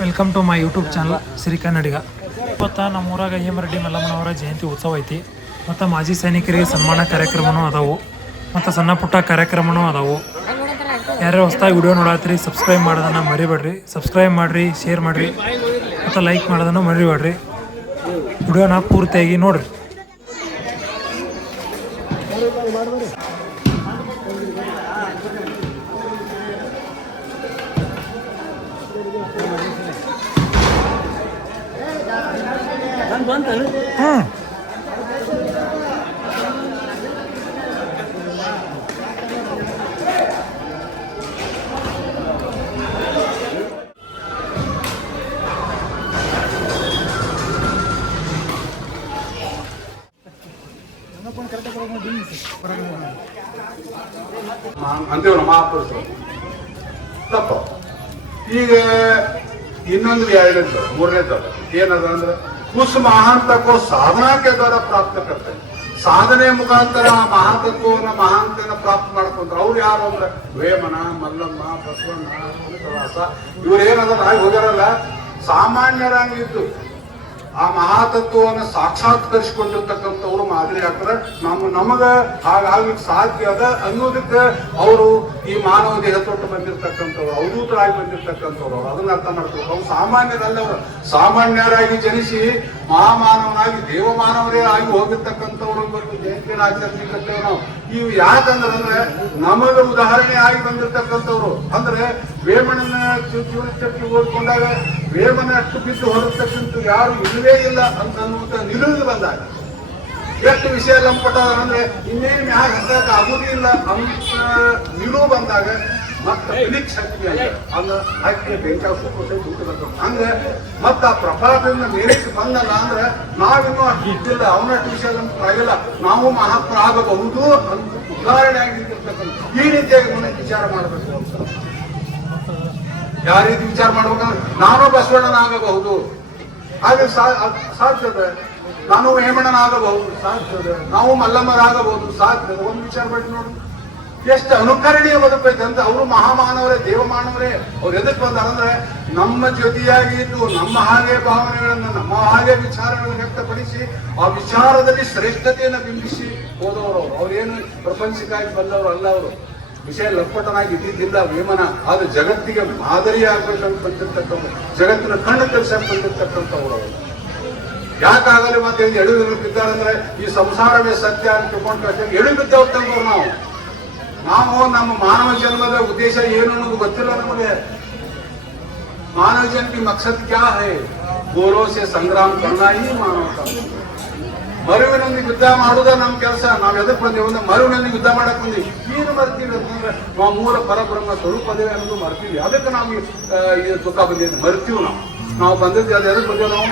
Welcome to my YouTube channel Shri Kannadiga. ಇವತ್ತು ನಮ್ಮೂರಾಗ ಹೇಮರೆಡ್ಡಿ ಮಲ್ಲಮ್ಮನವರ ಜಯಂತಿ ಉತ್ಸವ ಐತಿ. ಮತ್ತು ಮಾಜಿ ಸೈನಿಕರಿಗೆ ಸನ್ಮಾನ ಕಾರ್ಯಕ್ರಮವೂ ಅದಾವು, ಮತ್ತು ಸಣ್ಣ ಪುಟ್ಟ ಕಾರ್ಯಕ್ರಮವೂ ಅದಾವು. ಯಾರ್ಯಾರು ಹೊಸದಾಗಿ ವಿಡಿಯೋ ನೋಡತ್ತೀರಿ ಸಬ್ಸ್ಕ್ರೈಬ್ ಮಾಡೋದನ್ನು ಮರಿಬೇಡ್ರಿ. ಸಬ್ಸ್ಕ್ರೈಬ್ ಮಾಡಿರಿ, ಶೇರ್ ಮಾಡಿರಿ ಮತ್ತು ಲೈಕ್ ಮಾಡೋದನ್ನು ಮರಿಬೇಡ್ರಿ. ವಿಡಿಯೋನ ಪೂರ್ತಿಯಾಗಿ ನೋಡಿರಿ. ಅಂತೀವ್ ಮಹಾಪುರುಷರು ತಪ್ಪ. ಈಗ ಇನ್ನೊಂದು ಎರಡನೇದ್ದು ಮೂರನೇದ್ದು ಏನದ ಅಂದ್ರೆ ಉಸ್ ಮಹಾಂತಕ್ಕೋ ಸಾಧನಾ के द्वारा ಪ್ರಾಪ್ತ करते ಸಾಧನೆ ಮುಖಾಂತರ ಮಹಾತತ್ವವನ್ನ ಮಹಾಂತನ ಪ್ರಾಪ್ತ ಮಾಡ್ಕೊಂಡ್ರು. ಅವ್ರು ಯಾರು ಅಂದ್ರೆ ವೇಮನ, ಮಲ್ಲಮ್ಮ, ಬಸವಣ್ಣ, ಅನಂತವಾಸ ಇವ್ರೇನದ ಹೋಗ್ಯಾರಲ್ಲ, ಸಾಮಾನ್ಯರಾಗಿದ್ದು ಆ ಮಹಾತತ್ವವನ್ನು ಸಾಕ್ಷಾತ್ಕರಿಸಿಕೊಂಡಿರ್ತಕ್ಕಂಥವ್ರು ಮಾದರಿ ಆಗ್ತಾರೆ. ನಮಗ ಹಾಗಾಗ್ಲಿಕ್ಕೆ ಸಾಧ್ಯ ಅದ ಅನ್ನೋದಕ್ಕೆ ಅವರು ಈ ಮಾನವ ದೇಹ ತೊಟ್ಟು ಬಂದಿರತಕ್ಕಂಥವ್ರು, ಅವಧೂತರಾಗಿ ಬಂದಿರತಕ್ಕಂಥವ್ರು. ಅದನ್ನ ಅರ್ಥ ಮಾಡ್ಕೋಬೇಕು. ಅವ್ರು ಸಾಮಾನ್ಯರಲ್ಲ, ಅವರು ಸಾಮಾನ್ಯರಾಗಿ ಜನಿಸಿ ಮಹಾಮಾನವನಾಗಿ ದೇವಮಾನವರೇ ಆಗಿ ಹೋಗಿರ್ತಕ್ಕಂಥವ್ರು ಇವತ್ತು ಜಯಂತಿನ ಆಚರಿಸಲಿಕ್ಕತ್ತೇವೆ ನಾವು. ಇವು ಯಾಕಂದ್ರೆ ನಮಗ ಉದಾಹರಣೆ ಆಗಿ ಬಂದಿರತಕ್ಕಂಥವ್ರು. ಅಂದ್ರೆ ವೇಮಣ್ಣನ ಚೂರಿ ಓದ್ಕೊಂಡಾಗ ವೇಮನ ಅಷ್ಟು ಬಿದ್ದು ಹೊರತಕ್ಕಂಥ ಯಾರು ಇಲ್ಲವೇ ಇಲ್ಲ ಅಂತ ಅನ್ನುವಂಥ ನಿಲುವು ಬಂದಾಗ ಎಷ್ಟು ವಿಷಯ ಲಂಪಟ ಅಂದ್ರೆ ಇನ್ನೇನು ಮ್ಯಾಗ ಹತ್ತಕ್ಕೆ ಆಗುದೇ ಇಲ್ಲ ಅಂತ ನಿಲುವು ಬಂದಾಗ ಮತ್ತೆ ಬಿಲಿಕ್ ಶಕ್ತಿ ಅಂದ್ರೆ ಹಾಕಿ ಬೆಂಕಿ ಹಂಗೆ ಮತ್ತ ಆ ಪ್ರಭಾವದಿಂದ ಮೇಲಕ್ಕೆ ಬಂದಲ್ಲ ಅಂದ್ರೆ ನಾವಿನ್ನೂ ಅಷ್ಟು ಇದ್ದಿಲ್ಲ, ಅವನಷ್ಟು ವಿಷಯ ಲಂಪಟ ಆಗಿಲ್ಲ, ನಾವು ಮಹಾತ್ಮ ಆಗಬಹುದು ಅಂತ ಉದಾಹರಣೆ ಆಗಿರ್ತಕ್ಕಂಥ ಈ ರೀತಿಯಾಗಿ ಮನೆ ವಿಚಾರ ಮಾಡಬೇಕು ಅಂತ. ಯಾವ ರೀತಿ ವಿಚಾರ ಮಾಡ್ಬೇಕಂದ್ರೆ ನಾನು ಬಸವಣ್ಣನಾಗಬಹುದು, ಹಾಗೆ ಸಾಧ್ಯತೆ. ನಾನು ಹೇಮಣ್ಣನಾಗಬಹುದು, ಸಾಧ್ಯತೆ. ನಾವು ಮಲ್ಲಮ್ಮರಾಗಬಹುದು, ಸಾಧ್ಯತೆ. ಒಂದು ವಿಚಾರ ಮಾಡಿ ನೋಡಿ, ಎಷ್ಟು ಅನುಕರಣೀಯ ಬದುಕೈತೆ ಅಂತ. ಅವರು ಮಹಾಮಾನವರೇ, ದೇವಮಾನವರೇ. ಅವ್ರು ಎದಕ್ಕೆ ಬಂದಾರಂದ್ರೆ ನಮ್ಮ ಜೊತೆಯಾಗಿದ್ದು ನಮ್ಮ ಹಾಗೆ ಭಾವನೆಗಳನ್ನ, ನಮ್ಮ ಹಾಗೆ ವಿಚಾರಗಳನ್ನು ವ್ಯಕ್ತಪಡಿಸಿ ಆ ವಿಚಾರದಲ್ಲಿ ಶ್ರೇಷ್ಠತೆಯನ್ನು ಬಿಂಬಿಸಿ ಹೋದವರು. ಅವ್ರೇನು ಪ್ರಪಂಚಕ್ಕಾಗಿ ಬಂದವರು ಅಲ್ಲ. ಅವರು ವಿಷಯ ಲಂಪಟನಾಗಿ ಇದ್ದಿದ್ದಿಲ್ಲ ವೇಮನ. ಆದ್ರೆ ಜಗತ್ತಿಗೆ ಮಾದರಿ ಆಗ್ಬೇಕಂತ ಬಂದಿರ್ತಕ್ಕಂಥ, ಜಗತ್ತಿನ ಕಣ್ಣು ಕೆಲಸ ಬಂದಿರ್ತಕ್ಕಂಥವ್ರು ಅವರು. ಯಾಕಾಗಲಿ ಮತ್ತೆ ಎಳು ಬಿದ್ದಾರಂದ್ರೆ ಈ ಸಂಸಾರವೇ ಸತ್ಯ ಅಂತ ತಿಳ್ಕೊಂಡು ಎಳು ಬಿದ್ದವ್ರು ನಾವು ನಮ್ಮ ಮಾನವ ಜನ್ಮದ ಉದ್ದೇಶ ಏನು ಅನ್ನೋದು ಗೊತ್ತಿಲ್ಲ ನಮಗೆ. ಮಾನವ ಜನ್ಮ की मकसद क्या है? गोरों से संग्राम करना ही मानव. ಮರುವಿನೊಂದಿಗೆ ಯುದ್ಧ ಮಾಡುದ ನಮ್ಮ ಕೆಲಸ. ನಾವ್ ಎದಕ್ ಬಂದೇವೆ ಅಂದ್ರೆ ಮರುವಿನೊಂದಿಗೆ ಯುದ್ಧ ಮಾಡಕ್ ಬಂದೀವಿ. ಏನು ಮರ್ತೀವಿ ಅಂತಂದ್ರೆ ನಾವು ಮೂಲ ಪರಬ್ರಹ್ಮ ಸ್ವರೂಪದೇವೆ ಅನ್ನೋದು ಮರ್ತೀವಿ. ಅದಕ್ಕೆ ನಾವು ದುಃಖ ಬಂದಿದ್ದು ಮರ್ತೀವಿ. ನಾವು ಬಂದಿದ್ದು ಅದು ಎದಕ್ ಬಂದೇವೆ? ನಾವು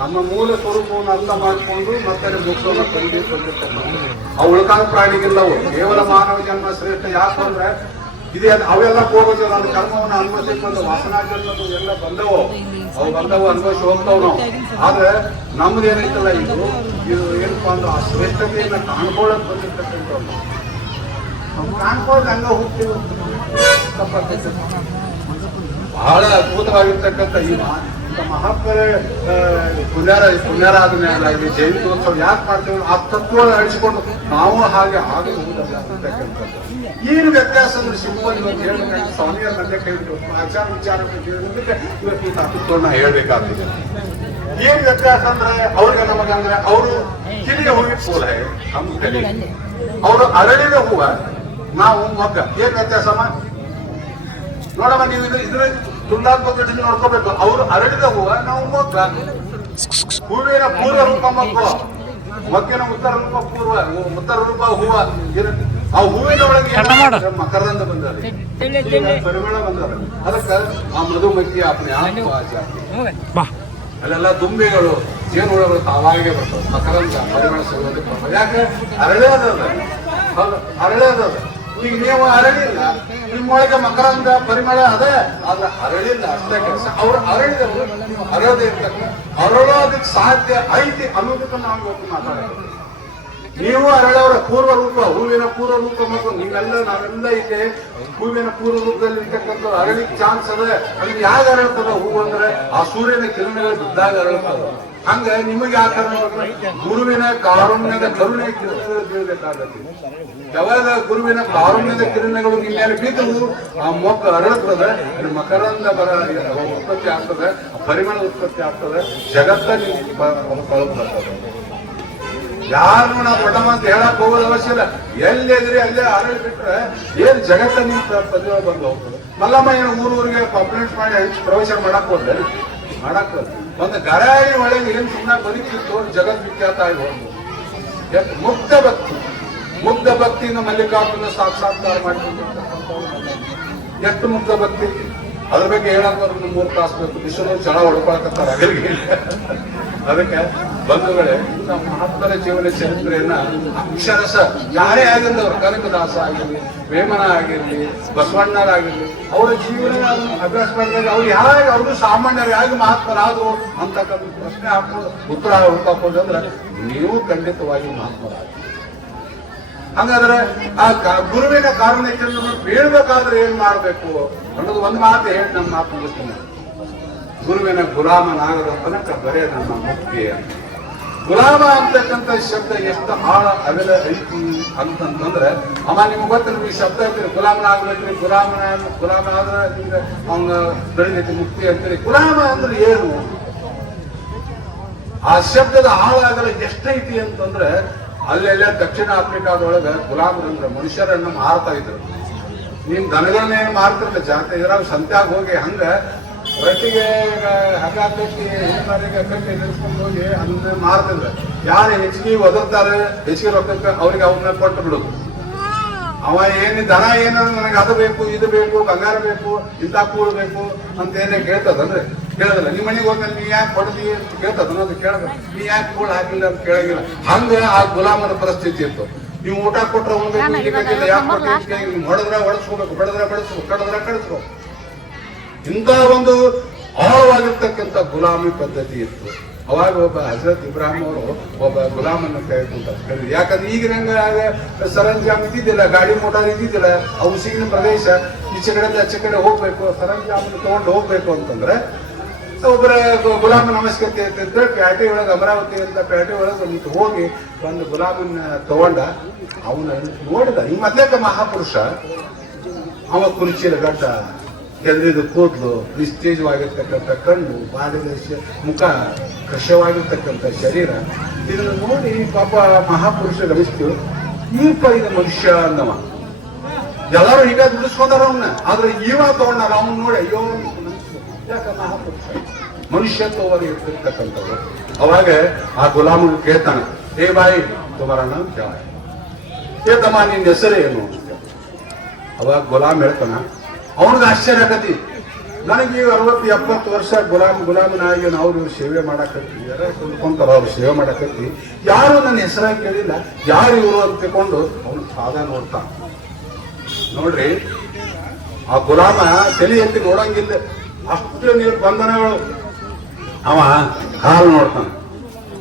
ನಮ್ಮ ಮೂಲ ಸ್ವರೂಪವನ್ನು ಅರ್ಥ ಮಾಡಿಕೊಂಡು ಮತ್ತೆ ಮೋಕ್ಷವನ್ನು ಪಡಿಬೇಕು ಬಂದಿರ್ತಕ್ಕಂಥ. ಅವು ಉಳ್ಕಾದ ಪ್ರಾಣಿಗಿಲ್ಲವು. ಕೇವಲ ಮಾನವ ಜನ್ಮ ಶ್ರೇಷ್ಠ. ಯಾಕೆ ಅಂದ್ರೆ ಇದೇ ಅವೆಲ್ಲ ಹೋಗೋದು ನನ್ನ ಕರ್ಮವನ್ನು ಅನುಭವಿಸಿ ಬಂದ ವಾಸನಾ ಜನ್ಮದು ಎಲ್ಲ ಬಂದವು. ಅವು ಬಂದವು ಅನುಭವಿಸಿ ಹೋಗ್ತಾವ್ ನಾವು. ಆದ್ರೆ ನಮ್ದು ಏನೈತಲ್ಲ ಇದು ಏನಪ್ಪಾ ಅಂದ್ರೆ ಆ ಶ್ರೇಷ್ಠತೆಯನ್ನ ಕಾಣ್ಕೊಳ್ಳಕ್ ಬಂದಿರ್ತಕ್ಕಂಥವ್ರು. ಕಾಣ್ಕೊಳ್ಳೋದು ಹಂಗ ಹೋಗ್ತೀವಿ. ಬಹಳ ಅದ್ಭುತವಾಗಿರ್ತಕ್ಕಂಥ ಈ ಮಹಾತ್ಮರ ಪುಣ್ಯಾರ ಆದ್ಮೇಲೆ ಜಯಂತ್ಯೋತ್ಸವ ಯಾಕೆ ಮಾಡ್ತೇವೆ? ಆ ತತ್ವ ಅಳಿಸಿಕೊಂಡು ನಾವು ಹಾಗೆ ಆಗತಕ್ಕಂಥದ್ದು. ಏನು ವ್ಯತ್ಯಾಸ ಅಂದ್ರೆ ಸಿಂಪಲ್ ಇವತ್ತು ಹೇಳ್ಬೇಕಾಗಿ ಸ್ವಾಮಿಯರ ನಂಗೆ ಕೇಳಿದ್ರು ಆಚಾರ ವಿಚಾರ ಇವತ್ತು ಈ ತತ್ವನ ಹೇಳ್ಬೇಕಾಗ್ತದೆ. ಏನ್ ವ್ಯತ್ಯಾಸ ಅಂದ್ರೆ ಅವ್ರಿಗೆ ನಮಗಂದ್ರೆ ಅವರು ಕಿರಿಯ ಹೂವಿನ ಪೂಲ ತಲೆ, ಅವರು ಅರಳಿದ ಹೂವ, ನಾವು ಮೊಗ್ಗ. ಏನ್ ವ್ಯತ್ಯಾಸಮ್ಮ ನೋಡಮ್ಮ. ನೀವು ಇದ್ರ ತುಲಾತ್ಮಕ ನೋಡ್ಕೋಬೇಕು. ಅವರು ಅರಳಿದ ಹೂವ, ನಾವು ಮೊಗ್ಗ. ಹೂವಿನ ಪೂರ್ವ ರೂಪ ಮೊಗ್ಗು, ಮೊಗ್ಗಿನ ಉತ್ತರ ರೂಪ ಪೂರ್ವ, ಉತ್ತರ ರೂಪ ಹೂವ. ಆ ಹೂವಿನ ಒಳಗೆ ಮಕರಂದ ಬಂದದ, ಪರಿಮಳ ಬಂದದ. ಅದಕ್ಕೆ ಆ ಮಧುಮಕ್ಕಿ ಆಪ್ನೆ ಅಲ್ಲೆಲ್ಲ ದುಂಬಿಗಳು, ಜೇನುಹುಳಗಳು ತಾವಾಗೆ ಬರ್ತವೆ. ಮಕರಂದ ಪರಿಮಳ ಸಿಗೋದಕ್ಕೆ ಬರ್ತದೆ. ಯಾಕೆ? ಅರಳೇ ಅದ. ಅರಳೇ ಅದ. ಈಗ ನೀವು ಅರಳಿಲ್ಲ, ನಿಮ್ಮೊಳಗೆ ಮಕರಂದ ಪರಿಮಳ ಅದೇ, ಆದ್ರೆ ಅರಳಿಲ್ಲ ಅಷ್ಟೇ ಕೆಲಸ. ಅವ್ರು ಅರಳಿದವರು ನೀವು ಅರಳದೇ ಇರ್ತಕ್ಕ, ಅರಳೋದಕ್ಕೆ ಸಾಧ್ಯ ಐತಿ ಅನ್ನೋದಕ್ಕೆ ನಾವು ಇವತ್ತು ಮಾತಾಡೋದು. ನೀವು ಅರಳವರ ಪೂರ್ವ ರೂಪ, ಹೂವಿನ ಪೂರ್ವ ರೂಪ ಮತ್ತು ನಾವೆಲ್ಲ ಇದೆ ಹೂವಿನ ಪೂರ್ವ ರೂಪದಲ್ಲಿ ಇರ್ತಕ್ಕಂಥ ಅರಳಿಕ್ ಚಾನ್ಸ್ ಅದ. ಅಂದ್ರೆ ಯಾವಾಗ ಅರಳ್ತದ ಹೂವು ಅಂದ್ರೆ ಆ ಸೂರ್ಯನ ಕಿರಣಗಳು ಬಿದ್ದಾಗ ಅರಳ್ತದ. ಹಂಗ ನಿಮಗೆ ಆ ಕಾರಣ ಗುರುವಿನ ಕಾರುಣ್ಯದ ಕರುಣೆ ಕಿರಣಗಳು ಬೀಳ್ಬೇಕಾಗತ್ತೆ. ಯಾವಾಗ ಗುರುವಿನ ಕಾರುಣ್ಯದ ಕಿರಣಗಳು ನಿಮ್ಮ ಮೇಲೆ ಬಿದ್ದು ಆ ಮೊಕ್ಕ ಅರಳುತ್ತದ, ಮಕರಂದ ಉತ್ಪತ್ತಿ ಆಗ್ತದೆ, ಪರಿಮಳ ಉತ್ಪತ್ತಿ ಆಗ್ತದೆ, ಜಗತ್ತ ಬರ್ತದೆ. ಯಾರು ನಾವು ಪಟಮ ಅಂತ ಹೇಳಕ್ ಹೋಗೋದು ಅವಶ್ಯ ಇಲ್ಲ. ಎಲ್ಲಿದ್ರಿ ಅಲ್ಲೇ ಅರಳಿ ಬಿಟ್ರೆ ಏನ್ ಜಗತ್ತ ನೀವು ಪದವಿ ಬಂದು ಹೋಗ್ತದೆ. ಮಲ್ಲಮ್ಮ ಏನು ಊರೂರಿಗೆ ಕಂಪ್ಲೇಂಟ್ ಮಾಡಿ ಪ್ರವೇಶ ಮಾಡಕ್ ಹೋದ್ರೆ ಒಂದು ಗರಾಯಿ ಒಳಗೆ ಏನ್ ಸುಮ್ಮನೆ ಬದುಕಿತ್ತು ಜಗತ್ ವಿಖ್ಯಾತ ಆಗಿ ಹೋಗ್ಬೋದು. ಮುಗ್ಧ ಭಕ್ತಿಯಿಂದ ಮಲ್ಲಿಕಾರ್ಜುನ ಸಾಕ್ಷಾತ್ಕಾರ ಮಾಡಿಕೊಂಡು ಎಷ್ಟು ಮುಗ್ಧ ಭಕ್ತಿ, ಅದ್ರ ಬಗ್ಗೆ ಹೇಳಕ್ 3 ತಾಸು ಬೇಕು. ವಿಶ್ವದಲ್ಲಿ ಚಳ ಹೊಡ್ಕೊಳಕತ್ತಾರ ಅಗಲಿಗೆ. ಅದಕ್ಕೆ ಬಂಧುಗಳೇ, ನಮ್ಮ ಮಹಾತ್ಮರ ಜೀವನ ಚರಿತ್ರೆಯನ್ನ ಅಕ್ಷರಶ ಯಾರೇ ಆಗಿರಲಿ, ಅವ್ರ ಕನಕದಾಸ ಆಗಿರ್ಲಿ, ವೇಮನ ಆಗಿರ್ಲಿ, ಬಸವಣ್ಣರಾಗಿರ್ಲಿ, ಅವರ ಜೀವನ ಅಭ್ಯಾಸ ಮಾಡಿದಾಗ ಅವ್ರು ಯಾರು ಅವರು ಸಾಮಾನ್ಯರು ಯಾಕೆ ಮಹಾತ್ಮರಾದ್ರು ಅಂತಕ್ಕಂಥ ಪ್ರಶ್ನೆ ಹಾಕೊಂಡು ಉತ್ತರ ಹುಡ್ಕಾಕೊಂಡು ಅಂದ್ರೆ ನೀವು ಖಂಡಿತವಾಗಿ ಮಹಾತ್ಮರಾಗಿ. ಹಂಗಾದ್ರೆ ಆ ಗುರುವಿನ ಕಾರಣಕ್ಕೆ ಬೀಳ್ಬೇಕಾದ್ರೆ ಏನ್ ಮಾಡ್ಬೇಕು ಅನ್ನೋದು ಒಂದು ಮಾತು ಹೇಳಿ ನನ್ನ ಮಾತು ಮುಗಿಸ್ತೀನಿ. ಗುರುವಿನ ಗುಲಾಮನಾಗದ ತನಕ ಬರೇ ನನ್ನ ಮುಕ್ತಿ ಅಂತ. ಗುಲಾಮ ಅಂತಕ್ಕಂಥ ಶಬ್ದ ಎಷ್ಟು ಆಳ ಅವೆಲ್ಲ ಐತಿ ಅಂತಂದ್ರೆ ನಿಮ್ಗೆ ಗೊತ್ತಿಲ್ಲ, ಈ ಶಬ್ದ ಐತಿ ಗುಲಾಮನಾಗ್ಬೇಕ್ರಿ, ಗುಲಾಮ ಆದ್ರೆ ನಿಮ್ಗೆ ಅವನ ಬೆಳೆದೈತಿ ಮುಕ್ತಿ ಅಂತೀರಿ. ಗುಲಾಮ ಅಂದ್ರೆ ಏನು? ಆ ಶಬ್ದದ ಆಳ ಆಗಲ್ಲ ಎಷ್ಟೈತಿ ಅಂತಂದ್ರೆ ಅಲ್ಲೆಲ್ಲ ದಕ್ಷಿಣ ಆಫ್ರಿಕಾದೊಳಗೆ ಗುಲಾಮರಂದ್ರೆ ಮನುಷ್ಯರನ್ನ ಮಾರ್ತಾ ಇದ್ರು. ನೀನ್ ದನಗಳನ್ನೇನು ಮಾರ್ತಿರ್ತ ಜಾತಿ ಇದ್ರಾಗ ಸಂತ್ಯಾಗ ಹೋಗಿ ಹಂಗ ರೊಟ್ಟಿಗೆ ಹಗ್ಗ ಕಟ್ಟಿ ಹೆಣ್ಣರಿಗೆ ಕಟ್ಟಿ ನಿಲ್ಸ್ಕೊಂಡು ಹೋಗಿ ಅಂದ್ರೆ ಮಾರ್ತಿದ್ರು. ಯಾರು ಹೆಚ್ಚಿಗೆ ಒದರ್ತಾರೆ ಹೆಚ್ಚಿಗೆ ರೊಕ್ಕಕ್ಕೆ ಅವ್ರಿಗೆ ಅವನ್ನ ಕೊಟ್ಟು ಬಿಡುದು. ಅವ ದನ ಏನಾದ್ರು ನನಗೆ ಅದು ಬೇಕು, ಇದು ಬೇಕು, ಬಂಗಾರ ಬೇಕು, ಇಂಥ ಕೂಳು ಬೇಕು ಅಂತ ಏನೇ ಕೇಳ್ತದಂದ್ರೆ ಕೇಳೋದಿಲ್ಲ. ನಿಮ್ಮ ಮನೆಗೆ ಹೋದ್ಮೇಲೆ ನೀ ಯಾಕೆ ಕೊಡ್ದಿ ಅಂತ ಕೇಳ್ತದ ಅನ್ನೋದು ಕೇಳೋದು. ನೀ ಯಾಕೆ ಕೂಳು ಹಾಕಿಲ್ಲ ಅಂತ ಕೇಳಂಗಿಲ್ಲ. ಹಂಗ ಆ ಗುಲಾಮನ ಪರಿಸ್ಥಿತಿ ಇತ್ತು. ನೀವು ಊಟ ಕೊಟ್ರೆ ಉಣ್ಬೇಕು, ಯಾಕೆ ಕೊಟ್ಟು ಹೊಡೆದ್ರೆ ಹೊಡೆಸ್ಕೋಬೇಕು, ಬಡದ್ರೆ ಬಡಿಸ್ಬೇಕು, ಕಡದ್ರೆ ಕಡಿಸ್ಬೇಕು. ಇಂಥ ಒಂದು ಆಳವಾಗಿರ್ತಕ್ಕಂಥ ಗುಲಾಮಿ ಪದ್ಧತಿ ಇತ್ತು. ಅವಾಗ ಒಬ್ಬ ಹಜರತ್ ಇಬ್ರಾಹಿಂ ಅವರು ಒಬ್ಬ ಗುಲಾಮನ್ನ ಕೈಕೊಂಡ್ರು. ಯಾಕಂದ್ರೆ ಈಗಿನ ಸರಂಜಾಮ್ ಇದ್ದಿದ್ದಿಲ್ಲ, ಗಾಡಿ ಮೋಟಾರ್ ಇದ್ದಿದ್ದಿಲ್ಲ, ಹೌಸಿನ ಪ್ರದೇಶ ಈಚೆ ಕಡೆಯಿಂದ ಆಚೆ ಕಡೆ ಹೋಗ್ಬೇಕು, ಸರಂಜಾಮನ್ನು ತಗೊಂಡು ಹೋಗ್ಬೇಕು ಅಂತಂದ್ರೆ ಒಬ್ಬರ ಗುಲಾಮ ನಮಸ್ಕತೆ ಇರ್ತಿದ್ರೆ ಪ್ಯಾಟೆ ಒಳಗೆ ಅಮರಾವತಿ ಅಂತ ಪ್ಯಾಟೆ ಒಳಗೆ ಹೋಗಿ ಒಂದು ಗುಲಾಮನ್ನ ತಗೊಂಡ ಅವನ ನೋಡಿದ. ಈ ಮೊದ್ಲೇಕ ಮಹಾಪುರುಷ ಅವ ಕುರ್ಚಿಲ ಗಡ್ಡ, ಕೆಂದ್ರಿದ ಕೂದಲು, ನಿಸ್ತೇಜವಾಗಿರ್ತಕ್ಕಂಥ ಕಣ್ಣು, ಬಾಡಿದ ಮುಖ, ಕೃಶವಾಗಿರ್ತಕ್ಕಂಥ ಶರೀರ, ಇದನ್ನು ನೋಡಿ ಪಾಪ ಮಹಾಪುರುಷ ಗಮಿಸ್ತು. ಈಗ ಮನುಷ್ಯ ಅನ್ನವ ಎಲ್ಲರೂ ಈಗ ದುಡಿಸ್ಕೊಂಡಾರ ಅವನ್ನ, ಆದ್ರೆ ಇವ ತಗೊಂಡಾರ ಅವನ್ ನೋಡಿ ಅಯ್ಯೋ ಯಾಕ ಮಹಾಪುರುಷ ಮನುಷ್ಯತ್ವವಾಗಿ ಇರ್ತಿರ್ತಕ್ಕಂಥವ್ರು. ಅವಾಗ ಆ ಗುಲಾಮ ಕೇಳ್ತಾನೆ, ಏ ಬಾಯಿ ತುಮಾರ ನಾಮ್ ಕ್ಯಾ ಹೈ, ಏ ತಮ್ಮ ನಿನ್ನ ಹೆಸರೇ ಏನು? ಅವಾಗ ಗುಲಾಮ್ ಹೇಳ್ತಾನ. ಅವನಿಗೆ ಆಶ್ಚರ್ಯ ಆಗತಿ, ನನಗೆ 60-70 ವರ್ಷ ಗುಲಾಮನಾಗಿ ನಾವು ಇವ್ರು ಸೇವೆ ಮಾಡಾಕತ್ತಿ, ಯಾರು ಕೊಂಡ್ಕೊಂತಾರ ಅವ್ರು ಸೇವೆ ಮಾಡಾಕತ್ತಿ, ಯಾರು ನನ್ನ ಹೆಸರಾಗಿ ಕೇಳಿಲ್ಲ, ಯಾರು ಇವರು ಅಂತ ತಿಳ್ಕೊಂಡು ಅವನು ಪಾದ ನೋಡ್ತಾನ. ನೋಡ್ರಿ, ಆ ಗುಲಾಮ ತಲೆ ಎತ್ತಿ ನೋಡಂಗಿಲ್ಲ, ಅಷ್ಟು ನೀರು ಬಂಧನಗಳು. ಅವ ಕಾಲು ನೋಡ್ತಾನ.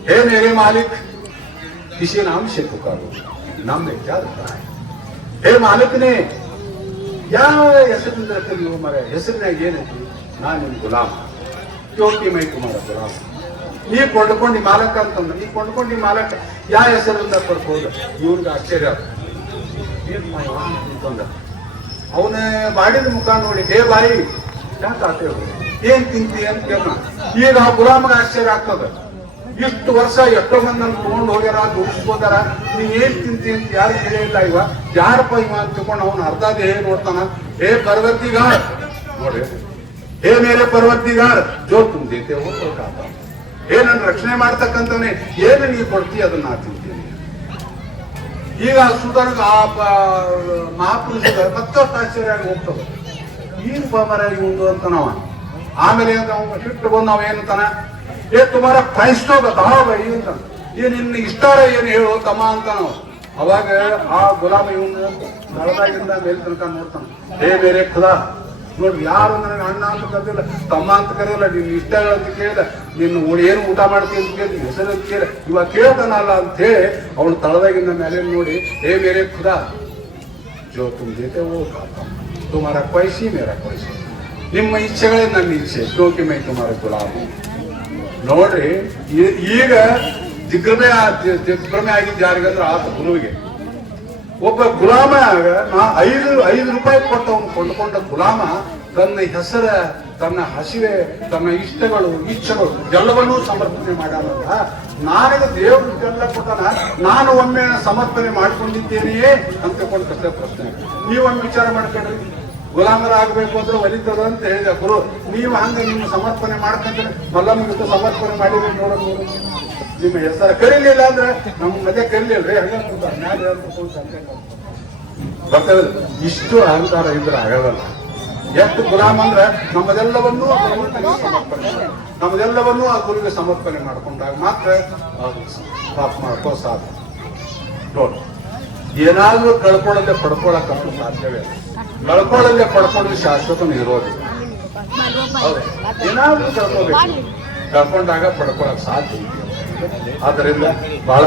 ಹೇ ಮೇರೆ ಮಾಲಿಕ್ ಕಿಸಿ ನಾಮ್ ಸೆ ಪುಕಾರು, ನಮ್ಗೆ ಕ್ಯಾ ದಿಕ್ತಾ ಹೈ? ಹೇ ಮಾಲಿಕ್ನೇ ಯಾವ ಹೆಸರಿನಿಂದ ನೀವು ಮರ ಹೆಸರಿನಾಗ ಏನೈತಿ? ನಾನು ನಿಮ್ ಗುಲಾಮ, ಯೋಗಿ ಮೈ ಕುಮಾರ ಗುಲಾಮ. ನೀ ಕೊಂಡ್ಕೊಂಡಿ ಮಾಲಕ ಅಂತಂದ್ರೆ ನೀ ಕೊಂಡ್ಕೊಂಡಿ ಮಾಲಕ ಯಾವ ಹೆಸರಿಂದ ಕೊಡ್ಬೋದು? ಇವ್ರಿಗೆ ಆಶ್ಚರ್ಯ ಅಂತಂದ. ಅವನ ಬಾಡಿದ ಮುಖ ನೋಡಿ, ಹೇ ಬಾಯಿ ಯಾಕೆ ಆಟೆ ಏನ್ ತಿಂತಿ ಅಂತ ಕೇಳ. ಈಗ ಆ ಗುಲಾಮಗೆ ಆಶ್ಚರ್ಯ ಆಗ್ತದ. ಇಷ್ಟು ವರ್ಷ ಎಷ್ಟೋ ಮಂದಿ ನನ್ ತಗೊಂಡು ಹೋಗ್ಯಾರ, ದುಡಿಸ್ಕೋತಾರ, ನೀ ಏನ್ ತಿಂತಿ ಅಂತ ಯಾರು ಹೇಳಿಲ್ಲ. ಇವ ಯಾರಪ್ಪ ಇವ ಅಂತ ತಿಳ್ಕೊಂಡು ಅವನು ಅರ್ಧ ದೇಹ ನೋಡ್ತಾನ. ಹೇ ಪರ್ವತಿಗಾರ್ ನೋಡಿ, ಹೇ ಮೇಲೆ ಪರ್ವತಿಗಾರ್ ಜೋ ತುಮ್ ದೇತೆ ಹೋಗ್ಬೇಕಾತ, ಹೇ ನನ್ನ ರಕ್ಷಣೆ ಮಾಡ್ತಕ್ಕಂಥವನೇ, ಏನು ನೀ ಕೊಡ್ತಿ ಅದನ್ನ ನಾ ತಿಂತೀನಿ. ಈಗ ಸುಧಾರಕ ಆ ಮಹಾಪುರುಷ ಮತ್ತಷ್ಟು ಆಶ್ಚರ್ಯ ಆಗಿ ಹೋಗ್ತದ. ಏನು ಬಾಮರ ಇವಂದು ಅಂತ ನಾವ. ಆಮೇಲೆ ಸಿಟ್ಟು ಬಂದು ನಾವ್ ಏನಂತಾನ, ಏ ತುಮಾರ ಪ್ರೈಸ್ಟೋ ಬತಾವ ಅಂತ, ಏನ್ ನಿನ್ನ ಇಷ್ಟಾರ ಏನು ಹೇಳು ತಮ್ಮ ಅಂತ ನಾವು. ಅವಾಗ ಆ ಗುಲಾಮ ಇವನು ನಳದಾಗಿಂದ ಮೇಲ್ ತನಕ ನೋಡ್ತಾನ. ಹೇ ಬೇರೆ ಖುದಾ ನೋಡ್ರಿ, ಯಾರು ನನಗೆ ಅಣ್ಣ ಅಂತ ಕರೆದಿಲ್ಲ, ತಮ್ಮ ಅಂತ ಕರೆಯಲ್ಲ, ನಿನ್ನ ಇಷ್ಟಗಳಂತ ಕೇಳಿದ, ನಿನ್ನ ಏನು ಊಟ ಮಾಡ್ತೀನಿ ಅಂತ ಕೇಳಿ, ಹೆಸರು ಅಂತ ಕೇಳಿ, ಇವಾಗ ಕೇಳ್ತಾನಲ್ಲ ಅಂತ ಹೇಳಿ ಅವಳು ತಳದಾಗಿಂದ ಮೇಲೆ ನೋಡಿ, ಹೇ ಮೇರೆ ಖುದಾ ಜೋ ತುಮ್ ದೇತೆ ವೋ ತುಮಾರ ಖ್ವಾಹಿಶಿ ಮೇರಾ ಖ್ವಾಹಿಶಿ, ನಿಮ್ಮ ಇಚ್ಛೆಗಳೇ ನನ್ನ ಇಚ್ಛೆ, ಕ್ಯೋಂಕಿ ಮೈ ತುಮಾರ ಗುಲಾಮ. ನೋಡ್ರಿ, ಈಗ ದಿಗ್ಭ್ರಮೆ ಆಗಿದ್ದು ಯಾರಿಗಂದ್ರೆ ಆತ ಗುರುವಿಗೆ. ಒಬ್ಬ ಗುಲಾಮ ನಾ 5 ರೂಪಾಯಿ ಕೊಟ್ಟು ಅವನು ಕೊಂಡುಕೊಂಡ ಗುಲಾಮ ತನ್ನ ಹೆಸರ, ತನ್ನ ಹಸಿವೆ, ತನ್ನ ಇಷ್ಟಗಳು, ಇಚ್ಛೆಗಳು ಎಲ್ಲವನ್ನೂ ಸಮರ್ಪಣೆ ಮಾಡಲ್ಲ. ನನಗೆ ದೇವರು ಇದೆಲ್ಲ ಕೊಟ್ಟಾನ, ನಾನು ಒಮ್ಮೆ ಸಮರ್ಪಣೆ ಮಾಡ್ಕೊಂಡಿದ್ದೇನೆಯೇ ಅಂತ ಕೊಂಡು ಕಷ್ಟ ಪ್ರಶ್ನೆ. ನೀವೊಂದು ವಿಚಾರ ಮಾಡ್ಕೊಂಡ್ರಿ, ಗುಲಾಮರಾಗಬೇಕು ಅಂದ್ರೆ ಒಲಿತದ ಅಂತ ಹೇಳಿದ ಗುರು. ನೀವು ಹಂಗೆ ನಿಮ್ಮ ಸಮರ್ಪಣೆ ಮಾಡ್ಕೊಂಡ್ರೆ ಮಲ್ಲಮ್ಮಗಿಂತ ಸಮರ್ಪಣೆ ಮಾಡಿದ್ರೆ ನೋಡೋದು, ನಿಮ್ಮ ಹೆಸರು ಕರೀಲಿಲ್ಲ ಅಂದ್ರೆ ನಮ್ಮ ಮನೆ ಕರೀಲಿಲ್ರಿ, ಹಂಗ ಬರ್ತದೆ. ಇಷ್ಟು ಅಹಂಕಾರ ಇದ್ರೆ ಆಗಲ್ಲ. ಎಷ್ಟು ಗುಲಾಮ ಅಂದ್ರೆ ನಮ್ಮದೆಲ್ಲವನ್ನೂ ಸಮರ್ಪಣೆ, ನಮ್ಮದೆಲ್ಲವನ್ನೂ ಆ ಗುರುವಿಗೆ ಸಮರ್ಪಣೆ ಮಾಡ್ಕೊಂಡಾಗ ಮಾತ್ರ ಪಾಪ್ ಮಾಡ್ಕೋ ಸಾಧ್ಯ. ನೋಡಿ, ಏನಾದ್ರೂ ಕಳ್ಕೊಳ್ಳದೆ ಪಡ್ಕೊಳಕ್ಕಂತೂ ಸಾಧ್ಯವೇ. ಕಳ್ಕೊಳ್ಳದೆ ಪಡ್ಕೊಳ್ಳೋದು ಶಾಶ್ವತ ಇರೋದಿಲ್ಲ. ಹೌದು, ಏನಾದ್ರೂ ಕಳ್ಕೊಬೇಕು, ಕಳ್ಕೊಂಡಾಗ ಪಡ್ಕೊಳಕ್ ಸಾಧ್ಯ. ಆದ್ದರಿಂದ ಬಹಳ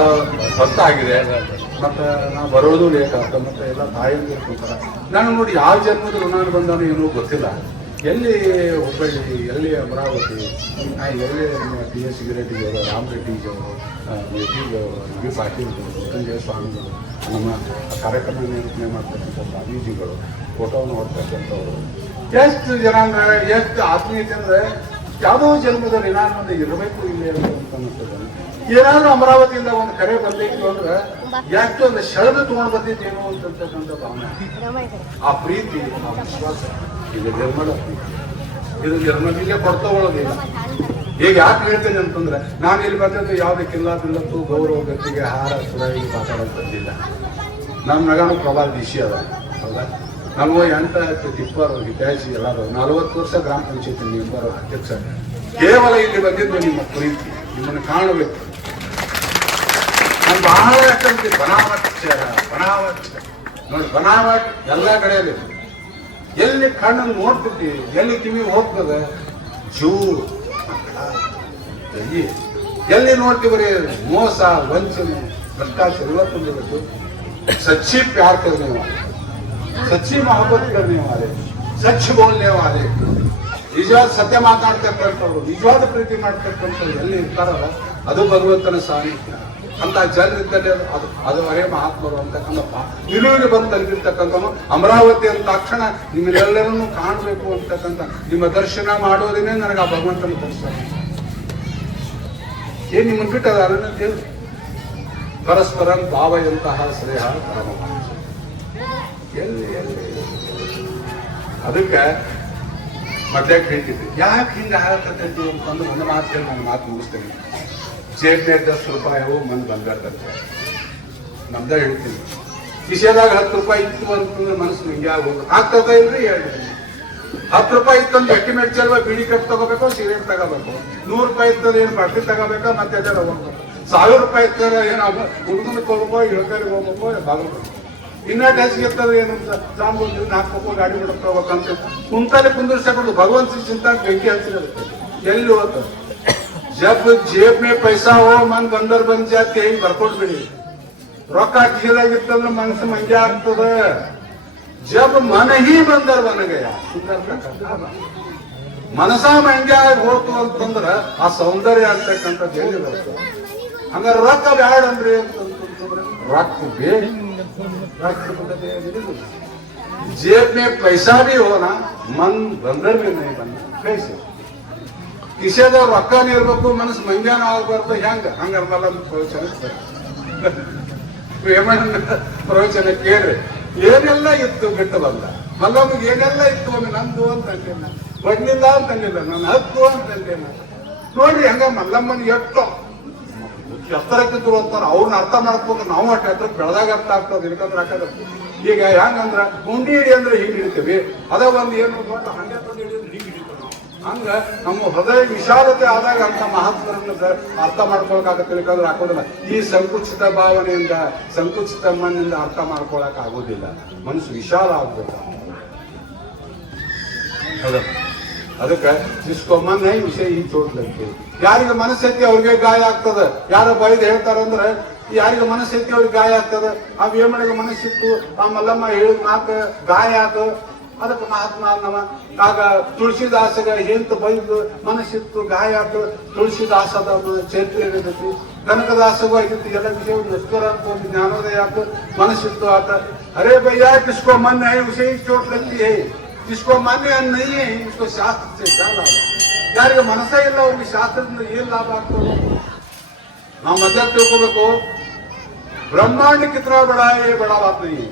ಹೊತ್ತಾಗಿದೆ, ಮತ್ತೆ ನಾವು ಬರೋದು ಲೇಟ್ ಆಗ್ತದೆ, ಮತ್ತೆ ಎಲ್ಲ ತಾಯಿಯಲ್ಲಿ ಇರ್ಕೊಂತಾರೆ. ನಾನು ನೋಡಿ ಯಾವ ಜನ್ಮದ ಋಣ ಬಂದಾನು ಏನೂ ಗೊತ್ತಿಲ್ಲ. ಎಲ್ಲಿ ಹುಬ್ಬಳ್ಳಿ, ಎಲ್ಲಿ ಅಮರಾವತಿ, ಎಲ್ಲಿ ಟಿ ಎಸ್ ಗಿರೆಡ್ಡಿಯವರು, ರಾಮ್ ರೆಡ್ಡಿಜಿಯವರು, ವಿ ಪಾಟೀಲ್, ಮೃತ್ಯುಂಜಯ ಸ್ವಾಮಿಗಳು, ನಮ್ಮ ಕಾರ್ಯಕ್ರಮ ನಿರ್ವಹಣೆ ಮಾಡ್ತಕ್ಕಂಥ ಸ್ವಾಮೀಜಿಗಳು, ಫೋಟೋವನ್ನು ನೋಡ್ತಕ್ಕಂಥವ್ರು, ಎಷ್ಟು ಜನ ಅಂದ್ರೆ ಎಷ್ಟು ಆತ್ಮೀಯತೆ ಅಂದ್ರೆ ಯಾವುದೋ ಜನ್ಮದ ಋಣಾನ್ಮದ ಇರಬೇಕು ಇಲ್ಲಿ ಅಂತ ಅನ್ನಿಸ್ತದೆ. ಏನಾದ್ರೂ ಅಮರಾವತಿಯಿಂದ ಒಂದು ಕರೆ ಬಂದಿತ್ತು ಅಂದ್ರೆ ಯಾಕೆ ಒಂದು ಸೆಳೆದು ತಗೊಂಡು ಬಂದಿದ್ದೇನೋ ಅಂತಕ್ಕಂಥ ಭಾವನೆ, ಆ ಪ್ರೀತಿ, ಆ ವಿಶ್ವಾಸ, ಇದು ನಿರ್ಮಲ, ಇದು ನಿರ್ಮಲಿಗೆ ಪಡ್ತಗೊಳ್ಳೋದಿಲ್ಲ. ಈಗ ಯಾಕೆ ಹೇಳ್ತೇನೆ ಅಂತಂದ್ರೆ, ನಾನು ಇಲ್ಲಿ ಬಂದದ್ದು ಯಾವುದೇ ಕಿಲ್ಲಾದಿಲ್ಲತ್ತು ಗೌರವ ಗತಿಗೆ ಹಾರ ಸುರಾಯಿ ಮಾತಾಡೋದು ಬಂದಿಲ್ಲ. ನಮ್ಮ ನಗಾನು ಪ್ರಭಾವ ವಿಷಯ ಅದ, ಹೌದಾ? ನಮಗೂ 8 ಟಿಪ್ಪರ್ ಹಿತಾಚಿ ಎಲ್ಲರೂ 40 ವರ್ಷ ಗ್ರಾಮ ಪಂಚಾಯತಿ ಮೆಂಬರ್, ಅಧ್ಯಕ್ಷ. ಕೇವಲ ಇಲ್ಲಿ ಬಂದಿದ್ದು ನಿಮ್ಮ ಪ್ರೀತಿ, ನಿಮ್ಮನ್ನು ಕಾಣಬೇಕು. ನಾನು ಬಹಳ ಯಾಕಂತ ಬನಾವಟ್ ನೋಡಿ, ಬನಾವಟ್ ಎಲ್ಲ ಕಡೆಯಲ್ಲಿ ಎಲ್ಲಿ ಕಣ್ಣನ್ನು ನೋಡ್ತಿರ್ತೀವಿ, ಎಲ್ಲಿ ಕಿವಿ ಹೋಗ್ತದೆ ಜೂರು, ಎಲ್ಲಿ ನೋಡ್ತೀವ್ರಿ ಮೋಸ, ವಂಚನೆ, ಭ್ರಷ್ಟಾಚಾರ ಎಲ್ಲ ತುಂಬಿರುತ್ತೆ. सच्ची प्यार करने वाले, सच्ची मोहब्बत करने वाले, सच बोलने वाले, ನಿಜವಾದ ಸತ್ಯ ಮಾತಾಡ್ತಕ್ಕಂಥವ್ರು, ನಿಜವಾದ ಪ್ರೀತಿ ಮಾಡ್ತಕ್ಕಂಥವ್ರು ಎಲ್ಲಿ ಇರ್ತಾರಲ್ಲ ಅದು ಭಗವಂತನ ಸಾನ್ನಿಧ್ಯ. ಅಂತ ಜನರಿದ್ದಲ್ಲಿ ಅದು ಅರೇ ಮಹಾತ್ಮರು ಅಂತಕ್ಕಂಥ ನಿಲುವಿಗೆ ಬಂದು ತಲುಪಿರ್ತಕ್ಕಂಥವ್ರು. ಅಮರಾವತಿ ಅಂದ ತಕ್ಷಣ ನಿಮ್ಮೆಲ್ಲರನ್ನೂ ಕಾಣಬೇಕು ಅಂತಕ್ಕಂಥ ನಿಮ್ಮ ದರ್ಶನ ಮಾಡೋದೇನೆ ನನಗೆ ಆ ಭಗವಂತನ ದರ್ಶನ. ಏನ್ ನಿಮ್ಮನ್ನು ಬಿಟ್ಟದ ಅದನ್ನ ದೇವ್ರು ಪರಸ್ಪರ ಭಾವಯಂತಹ ಸ್ನೇಹ ಪರಮ. ಎಲ್ಲಿ ಅದಕ್ಕೆ ಮಧ್ಯಾಹ್ನ ಹೇಳ್ತಿದ್ವಿ, ಯಾಕೆ ಹಿಂಗೆ ಆಗತ್ತೈತಿ ಅಂತಂದು ಒಂದು ಮಾತು ಹೇಳಿ ನಾನು ಮಾತು ಮುಗಿಸ್ತೇನೆ. ಜೇಬ್ನೇ 10 ರೂಪಾಯಿ ಮನ್ ಬಂಗಾರದಂತೆ ನಮ್ದ ಹೇಳ್ತೀನಿ. ಕಿಶೆದಾಗ 10 ರೂಪಾಯಿ ಇತ್ತು ಅಂತಂದ್ರೆ ಮನಸ್ಸು ಹಿಂಗೆ ಆಗೋದು ಆಗ್ತದ ಇಲ್ರಿ. 10 ರೂಪಾಯಿ ಇತ್ತಂದ್ರೆ ಎಸ್ಟಿಮೇಟ್ ಚಲ್ವ ಬಿಡಿ ಕಟ್ ತಗೋಬೇಕು, ಸಿಗರೇಟ್ ತಗೋಬೇಕು. 100 ರೂಪಾಯಿ ಇರ್ತದೆ ಏನು ಬಟ್ಟೆ ತಗೋಬೇಕಾ, ಮತ್ತೆ ಅದೇ ಹೋಗ್ಬೇಕು. 1000 ರೂಪಾಯಿ ಇರ್ತದೆ ಏನು ಹುಡುಗನಿಗೆ ಹೋಗ್ಬೇಕು, ಇಳಕರಿಗೆ ಹೋಗ್ಬೇಕು, ಬಾಗಬೇಕು. ಇನ್ನ ಹೆಚ್ಚಿಗೆ ಇರ್ತದೆ ಏನು ಸಾಂಬೂರು ಹಾಕ್ಬೇಕು, ಗಾಡಿ ಬಿಡಕ್ಕೆ ಹೋಗ್ಬೇಕಂತ ಕುಂತಲ್ಲಿ ಕುಂದಿರ್ಸಕೊಂಡು ಭಗವಂತ ಚಿಂತ ಬೆಂಕಿ ಹಚ್ಚಿರುತ್ತೆ. ಎಲ್ಲಿ ಹೋಗ್ತದೆ? ಜಬ್ ಜೇಬ್ ಮೇ ಪೈಸಾ ಹೋ ಮನ್ ಬಂದರ್ ಬಂದ್ ಜಾತಿ ಹಿಂಗ್ ಬರ್ಕೊಟ್ಬಿಡಿ. ರೊಕ್ಕ ಠೀಲಾಗಿತ್ತಂದ್ರೆ ಮನಸ್ಸು ಮಂಜೆ ಆಗ್ತದ. ಜಬ್ ಮನ ಹಿ ಬಂದರ್ ಬನಗಯ ಮನಸ ಮಂಜೆ ಆಗಿ ಹೋಗ್ತು ಅಂತಂದ್ರ ಆ ಸೌಂದರ್ಯ ಆಗ್ತಕ್ಕಂಥದ್ದು ಎಲ್ಲಿ ಬರ್ತದೆ? ಹಂಗಾರೆ ರೊಕ್ಕ ಬ್ಯಾಡ ಅಂದ್ರಿ ಅಂತಂದ್ರೆ ರೊಕ್ಕ ಬೇಡಿ. जेब में पैसा भी हो ना, मन बंदर भी नहीं बनना. कैसे ಕಿಶೆದ ರೊಕ್ಕನೇ ಇರ್ಬೇಕು, ಮನಸ್ಸು ಮಂಜಾನ ಆಗಬಾರ್ದು. ಹಂಗಲ್ಲ ಪ್ರವಚನ ಪ್ರವಚನ ಕೇಳ್ರಿ. ಏನೆಲ್ಲ ಇತ್ತು ಬಿಟ್ಟು ಬಂದ ಮಲ್ಲಮ್ಮಗೆ, ಏನೆಲ್ಲ ಇತ್ತು ಒಮ್ಮೆ ನಂದು ಅಂತಂದೇನ, ಬಡ್ಲಿಲ್ಲ ಅಂತಂದಿಲ್ಲ, ನನ್ನ ಹಕ್ಕು ಅಂತಂದೇನ. ನೋಡ್ರಿ ಹಂಗ ಮಲ್ಲಮ್ಮನ ಎಷ್ಟು ಎತ್ತರಕ್ಕೆ ತಗೋತಾರ. ಅವ್ರನ್ನ ಅರ್ಥ ಮಾಡ್ಬೇಕು, ನಾವು ಅಷ್ಟು ಎತ್ತರಕ್ಕೆ ಬೆಳೆದಾಗ ಅರ್ಥ ಆಗ್ತದೆ. ಇಲ್ಕಂದ್ರೆ ಹಾಕದ ಈಗ ಹೆಂಗಂದ್ರ ಗುಂಡಿ ಹಿಡಿ ಅಂದ್ರೆ ಹಿಂಗ್ ಹಿಡಿತೀವಿ, ಅದ ಒಂದು ಏನು ದೊಡ್ಡ ಹಂಗೆ ತಂದು ಹಿಡಿದ್ರೆ ಹಿಂಗ್ ಹಿಡಿತೀವಿ. ಹಂಗ ನಮ್ಮ ಹೃದಯ ವಿಶಾಲತೆ ಆದಾಗ ಅಂತ ಮಹತ್ವರನ್ನ ಅರ್ಥ ಮಾಡ್ಕೊಳಕಾಗತ್ತೆ. ಇಲ್ಕಂದ್ರೆ ಹಾಕೋದಿಲ್ಲ. ಈ ಸಂಕುಚಿತ ಭಾವನೆಯಿಂದ, ಸಂಕುಚಿತ ಮಣ್ಣಿಂದ ಅರ್ಥ ಮಾಡ್ಕೊಳಕ್ ಆಗೋದಿಲ್ಲ. ಮನಸ್ಸು ವಿಶಾಲ ಆಗ್ಬೇಕು. ಅದಕ್ಕೆ ಇಸ್ಕೊ ಮನ್ ಹೈ ವಿಷಯ ಈ ಚೋಟ್ಲಕ್ಕೆ ಯಾರಿಗೆ ಮನಸ್ಸೆತ್ತಿ ಅವ್ರಿಗೆ ಗಾಯ ಆಗ್ತದ ಯಾರ ಬೈದ್ ಹೇಳ್ತಾರಂದ್ರೆ ಯಾರಿಗೆ ಮನಸ್ಸೆತ್ತಿ ಅವ್ರಿಗೆ ಗಾಯ ಆಗ್ತದ ಆ ವೇಮಣಿಗೆ ಮನಸ್ಸಿತ್ತು ಆ ಮಲ್ಲಮ್ಮ ಹೇಳಿದ ಮಾತು ಗಾಯ ಆತು ಅದಕ್ಕೆ ಮಹಾತ್ಮ ನಮ್ಮ ಆಗ ತುಳಸಿದಾಸಗ ಎಂತ ಬೈದು ಮನಸ್ಸಿತ್ತು ಗಾಯ ಆತು ತುಳಸಿದಾಸದ ಚರಿತ್ರೆ ಇರ್ತೈತಿ ಕನಕದಾಸಗೂ ಆಗಿತ್ತು ಎಲ್ಲ ವಿಷಯ ನಸ್ಕರ ಅಂತ ಒಂದು ಜ್ಞಾನೋದಯ ಆತು ಮನಸ್ಸಿತ್ತು ಆತ अरे भैया किसको मन है उसे ही चोट लगती है जिसको मन नहीं है उसको शास्त्र से क्या लाभ ಯಾರಿಗೆ ಮನಸ್ಸೇ ಇಲ್ಲ ಅವ್ರಿಗೆ ಶಾಸ್ತ್ರದಿಂದ ಏನ್ ಲಾಭ ಆಗ್ತದೆ ನಾವು ಮೊದಲ ತಿಳ್ಕೋಬೇಕು ಬ್ರಹ್ಮಾಂಡ ಕಿतना बड़ा है ये बड़ा बात नहीं है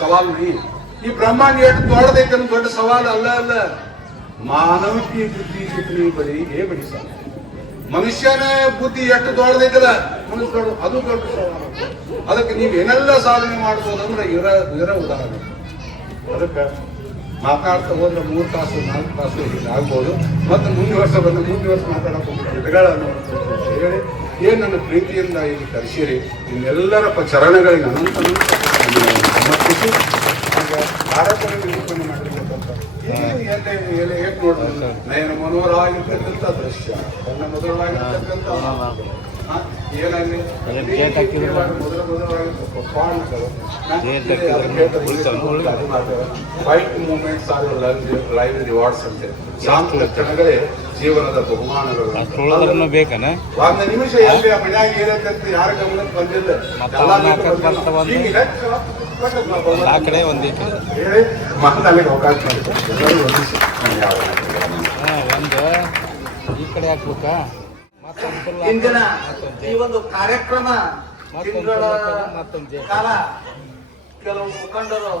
सवाल नहीं ಈ ಬ್ರಹ್ಮಾಂಡ ಎಷ್ಟು ದೊಡ್ಡದೈತೆ ಅನ್ನೋ ದೊಡ್ಡ ಸವಾಲ್ ಅಲ್ಲ ಅಲ್ಲ ಮಾನವ की बुद्धि कितनी बड़ी ये बड़ी सवाल ಮನುಷ್ಯನ ಬುದ್ಧಿ ಎಷ್ಟು ದೊಡ್ಡದೈತಲ್ಲ ಮನುಷ್ಯ ಅದು ದೊಡ್ಡ ಸವಾಲು ಅದಕ್ಕೆ ನೀವು ಏನೆಲ್ಲ ಸಾಧನೆ ಮಾಡ್ಬೋದು ಅಂದ್ರೆ ಇರ ಉದಾಹರಣೆ ಅದಕ್ಕೆ ಮಾತಾಡ್ತಾ ಹೋದ್ರೆ 3 ತಾಸು 4 ತಾಸು ಹೀಗಾಗ್ಬೋದು ಮತ್ತೆ ಮುಂದಿನ ವರ್ಷ ಮಾತಾಡಕ್ಕೆ ಗಿಡಗಳನ್ನು ಹೇಳಿ ಏನ್ ನನ್ನ ಪ್ರೀತಿಯಿಂದ ಇಲ್ಲಿ ಕರೆಸಿರಿ ನಿಮ್ಮೆಲ್ಲರ ಚರಣಗಳಿಗೆ ಅನಂತ ಸಮರ್ಪಿಸಿ ಕಾರ್ಯಕ್ರಮ ನಿರೂಪಣೆ ಮಾಡಿರ್ತಕ್ಕಂಥ ಹೇಗೆ ನೋಡ್ರಿ ನಯನ ಮನೋಹರವಾಗಿರ್ತಕ್ಕಂಥ ದೃಶ್ಯ ನನ್ನ ಮಧುರವಾಗಿರ್ತಕ್ಕಂಥ ಏನಾಗಲಿ quiet moments are life rewards ಅಂತ ಶಾಂತ ಕ್ಷಣಗಳೇ ಜೀವನದ ಬಹುಮಾನಗಳು ಬೇಕನ ಒಂದು ನಿಮಿಷ ಎಲ್ಲಿ ಮನ್ಯಾಗ ಏನಂತ ಯಾರ ಗಮನಕ್ಕೆ ಬಂದಿಲ್ಲ ಆ ಕಡೆ ಒಂದು ಹೇಳಿ ಮಾತನಾಡಲಿಕ್ಕೆ ಅವಕಾಶ ಮಾಡಿದ್ದಾರೆ ಒಂದು ಈ ಕಡೆ ಹಾಕ್ಬೇಕಾ ಇಂದಿನ ಈ ಒಂದು ಕಾರ್ಯಕ್ರಮ ತಿಂಗಳ ಕಾಲ ಕೆಲವು ಮುಖಂಡರು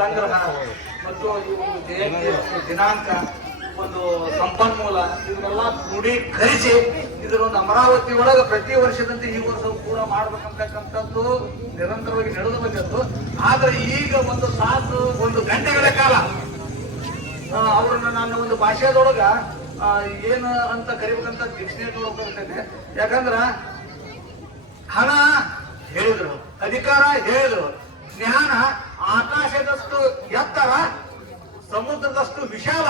ಸಂಗ್ರಹ ಮತ್ತು ಈ ಒಂದು ಜಯಂತಿ ದಿನಾಂಕ ಒಂದು ಸಂಪನ್ಮೂಲ ಇದನ್ನೆಲ್ಲ ಕ್ರೋಢೀಕರಿಸಿ ಇದರ ಒಂದು ಅಮರಾವತಿ ಒಳಗೆ ಪ್ರತಿ ವರ್ಷದಂತೆ ಈ ವರ್ಷವೂ ಕೂಡ ಮಾಡ್ಬೇಕಂತಕ್ಕಂಥದ್ದು ನಿರಂತರವಾಗಿ ನಡೆದು ಬಂದಿತ್ತು. ಆದ್ರೆ ಈಗ ಒಂದು ತಾಸು 1 ಗಂಟೆಗಳ ಕಾಲ ಅವ್ರನ್ನ ನನ್ನ ಒಂದು ಭಾಷೆದೊಳಗ ಏನು ಅಂತ ಕರಿಬೇಕಂತ ಡಿಕ್ಷನರಿ ನೋಡ್ಬೇಕಾಗ್ತೈತೆ. ಯಾಕಂದ್ರ ಹಣ ಹೇಳಿದ್ರು, ಅಧಿಕಾರ ಹೇಳಿದ್ರು, ಜ್ಞಾನ ಆಕಾಶದಷ್ಟು ಎತ್ತರ, ಸಮುದ್ರದಷ್ಟು ವಿಶಾಲ,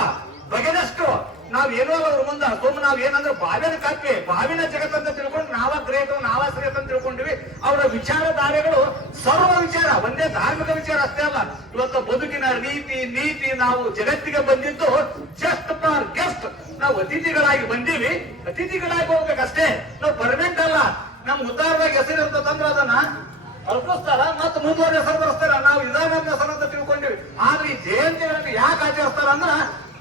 ಬಗೆದಷ್ಟು ನಾವ್ ಏನೋ ಅವ್ರ ಮುಂದೆ ನಾವ್ ಏನಂದ್ರೆ ಬಾವಿನ ಕಪ್ಪಿ ಬಾವಿನ ಜಗತ್ತಂತ ತಿಳ್ಕೊಂಡು ನಾವ ಗ್ರೇಟ್ ನಾವ ಶ್ರೇಷ್ಠ ಅಂತ ತಿಳ್ಕೊಂಡಿವಿ. ಅವರ ವಿಚಾರಧಾರೆಗಳು ಸರ್ವ ವಿಚಾರ, ಒಂದೇ ಧಾರ್ಮಿಕ ವಿಚಾರ ಅಷ್ಟೇ ಅಲ್ಲ. ಇವತ್ತು ಬದುಕಿನ ನೀತಿ ನಾವು ಜಗತ್ತಿಗೆ ಬಂದಿದ್ದು ಜಸ್ಟ್ ಫಾರ್ ಗೆಸ್ಟ್. ನಾವು ಅತಿಥಿಗಳಾಗಿ ಬಂದೀವಿ, ಅತಿಥಿಗಳಾಗಿ ಹೋಗ್ಬೇಕಷ್ಟೇ. ನಾವು ಪರ್ಮನೆಂಟ್ ಅಲ್ಲ. ನಮ್ ಉದ್ದಾರವಾಗಿ ಹೆಸರು ಇರ್ತದಂದ್ರೆ ಅದನ್ನ ಅಲ್ಪಿಸ್ತಾರ ಮತ್ತೆ ಮುಂದುವರೆ ಹೆಸರು ಬರೆಸ್ತಾರ. ನಾವು ಇದಾಗ ಹೆಸರು ಅಂತ ತಿಳ್ಕೊಂಡಿವಿ. ಆದ್ರೆ ಈ ಜಯಂತಿಗಳನ್ನು ಯಾಕೆ ಆಚರಿಸ್ತಾರ ಅಂದ್ರ